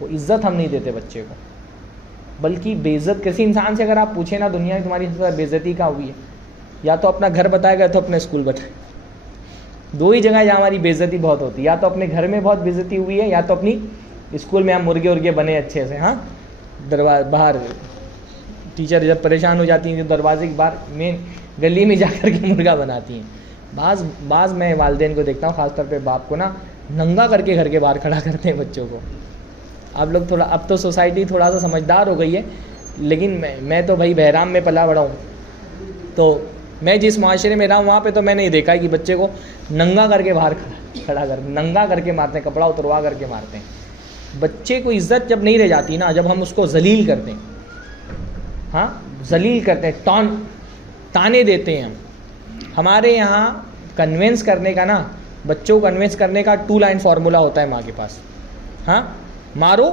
وہ عزت ہم نہیں دیتے بچے کو, بلکہ بے عزت کسی انسان سے اگر آپ پوچھیں نا دنیا میں تمہاری سب سے زیادہ بے عزتی کہاں ہوئی ہے, یا تو اپنا گھر بتائے گا تو اپنا اسکول بتائے. دو ہی جگہ جہاں ہماری بے عزتی بہت ہوتی ہے, یا تو اپنے گھر میں بہت بے عزتی ہوئی ہے, یا تو اپنی اسکول میں ہم مرغے ارغے بنے اچھے سے. ہاں, باہر ٹیچر جب پریشان ہو جاتی ہیں تو دروازے کے باہر مین گلی میں جا کر کے مرغا بناتی ہیں. بعض میں والدین کو دیکھتا ہوں, خاص طور پہ باپ کو نا ننگا کر کے گھر کے باہر کھڑا کرتے ہیں بچوں کو. آپ لوگ تھوڑا, اب تو سوسائٹی تھوڑا سا سمجھدار ہو گئی ہے, لیکن میں تو بھائی بہرام میں پلا بڑا ہوں, تو میں جس معاشرے میں رہا ہوں وہاں پہ تو میں نے یہ دیکھا ہے کہ بچے کو ننگا کر کے باہر کھڑا کر, ننگا کر کے مارتے ہیں, کپڑا اتروا کر کے مارتے ہیں. بچے کو عزت جب نہیں رہ جاتی نا, جب ہم اس کو ذلیل کرتے ہیں, ہاں ذلیل کرتے ہیں, تانے دیتے ہیں. ہمارے یہاں کنونس کرنے کا نا, بچوں کو کنونس کرنے کا 2 لائن فارمولا ہوتا ہے ماں کے پاس. ہاں, مارو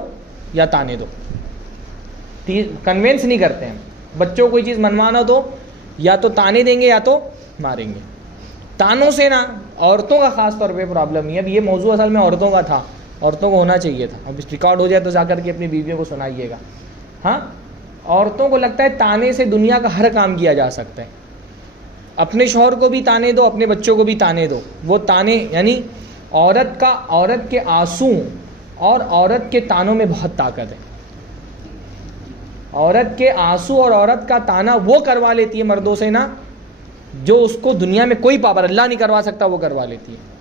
یا تانے دو. کنونس نہیں کرتے ہیں بچوں کو کوئی چیز منوانا تو یا تو تانے دیں گے یا تو ماریں گے. تانوں سے نا عورتوں کا خاص طور پہ پرابلم ہے. اب یہ موضوع اصل میں عورتوں کا تھا, عورتوں کو ہونا چاہیے تھا. اب ریکارڈ ہو جائے تو جا کر کے اپنی بیویوں کو سنائیے گا. ہاں, عورتوں کو لگتا ہے تانے سے دنیا کا ہر کام کیا جا سکتا ہے. اپنے شوہر کو بھی تانے دو, اپنے بچوں کو بھی تانے دو. وہ تانے یعنی عورت کے آنسو اور عورت کے تانوں میں بہت طاقت ہے. عورت کے آنسو اور عورت کا تانا وہ کروا لیتی ہے مردوں سے نا, جو اس کو دنیا میں کوئی پاور اللہ نہیں کروا سکتا, وہ کروا لیتی ہے.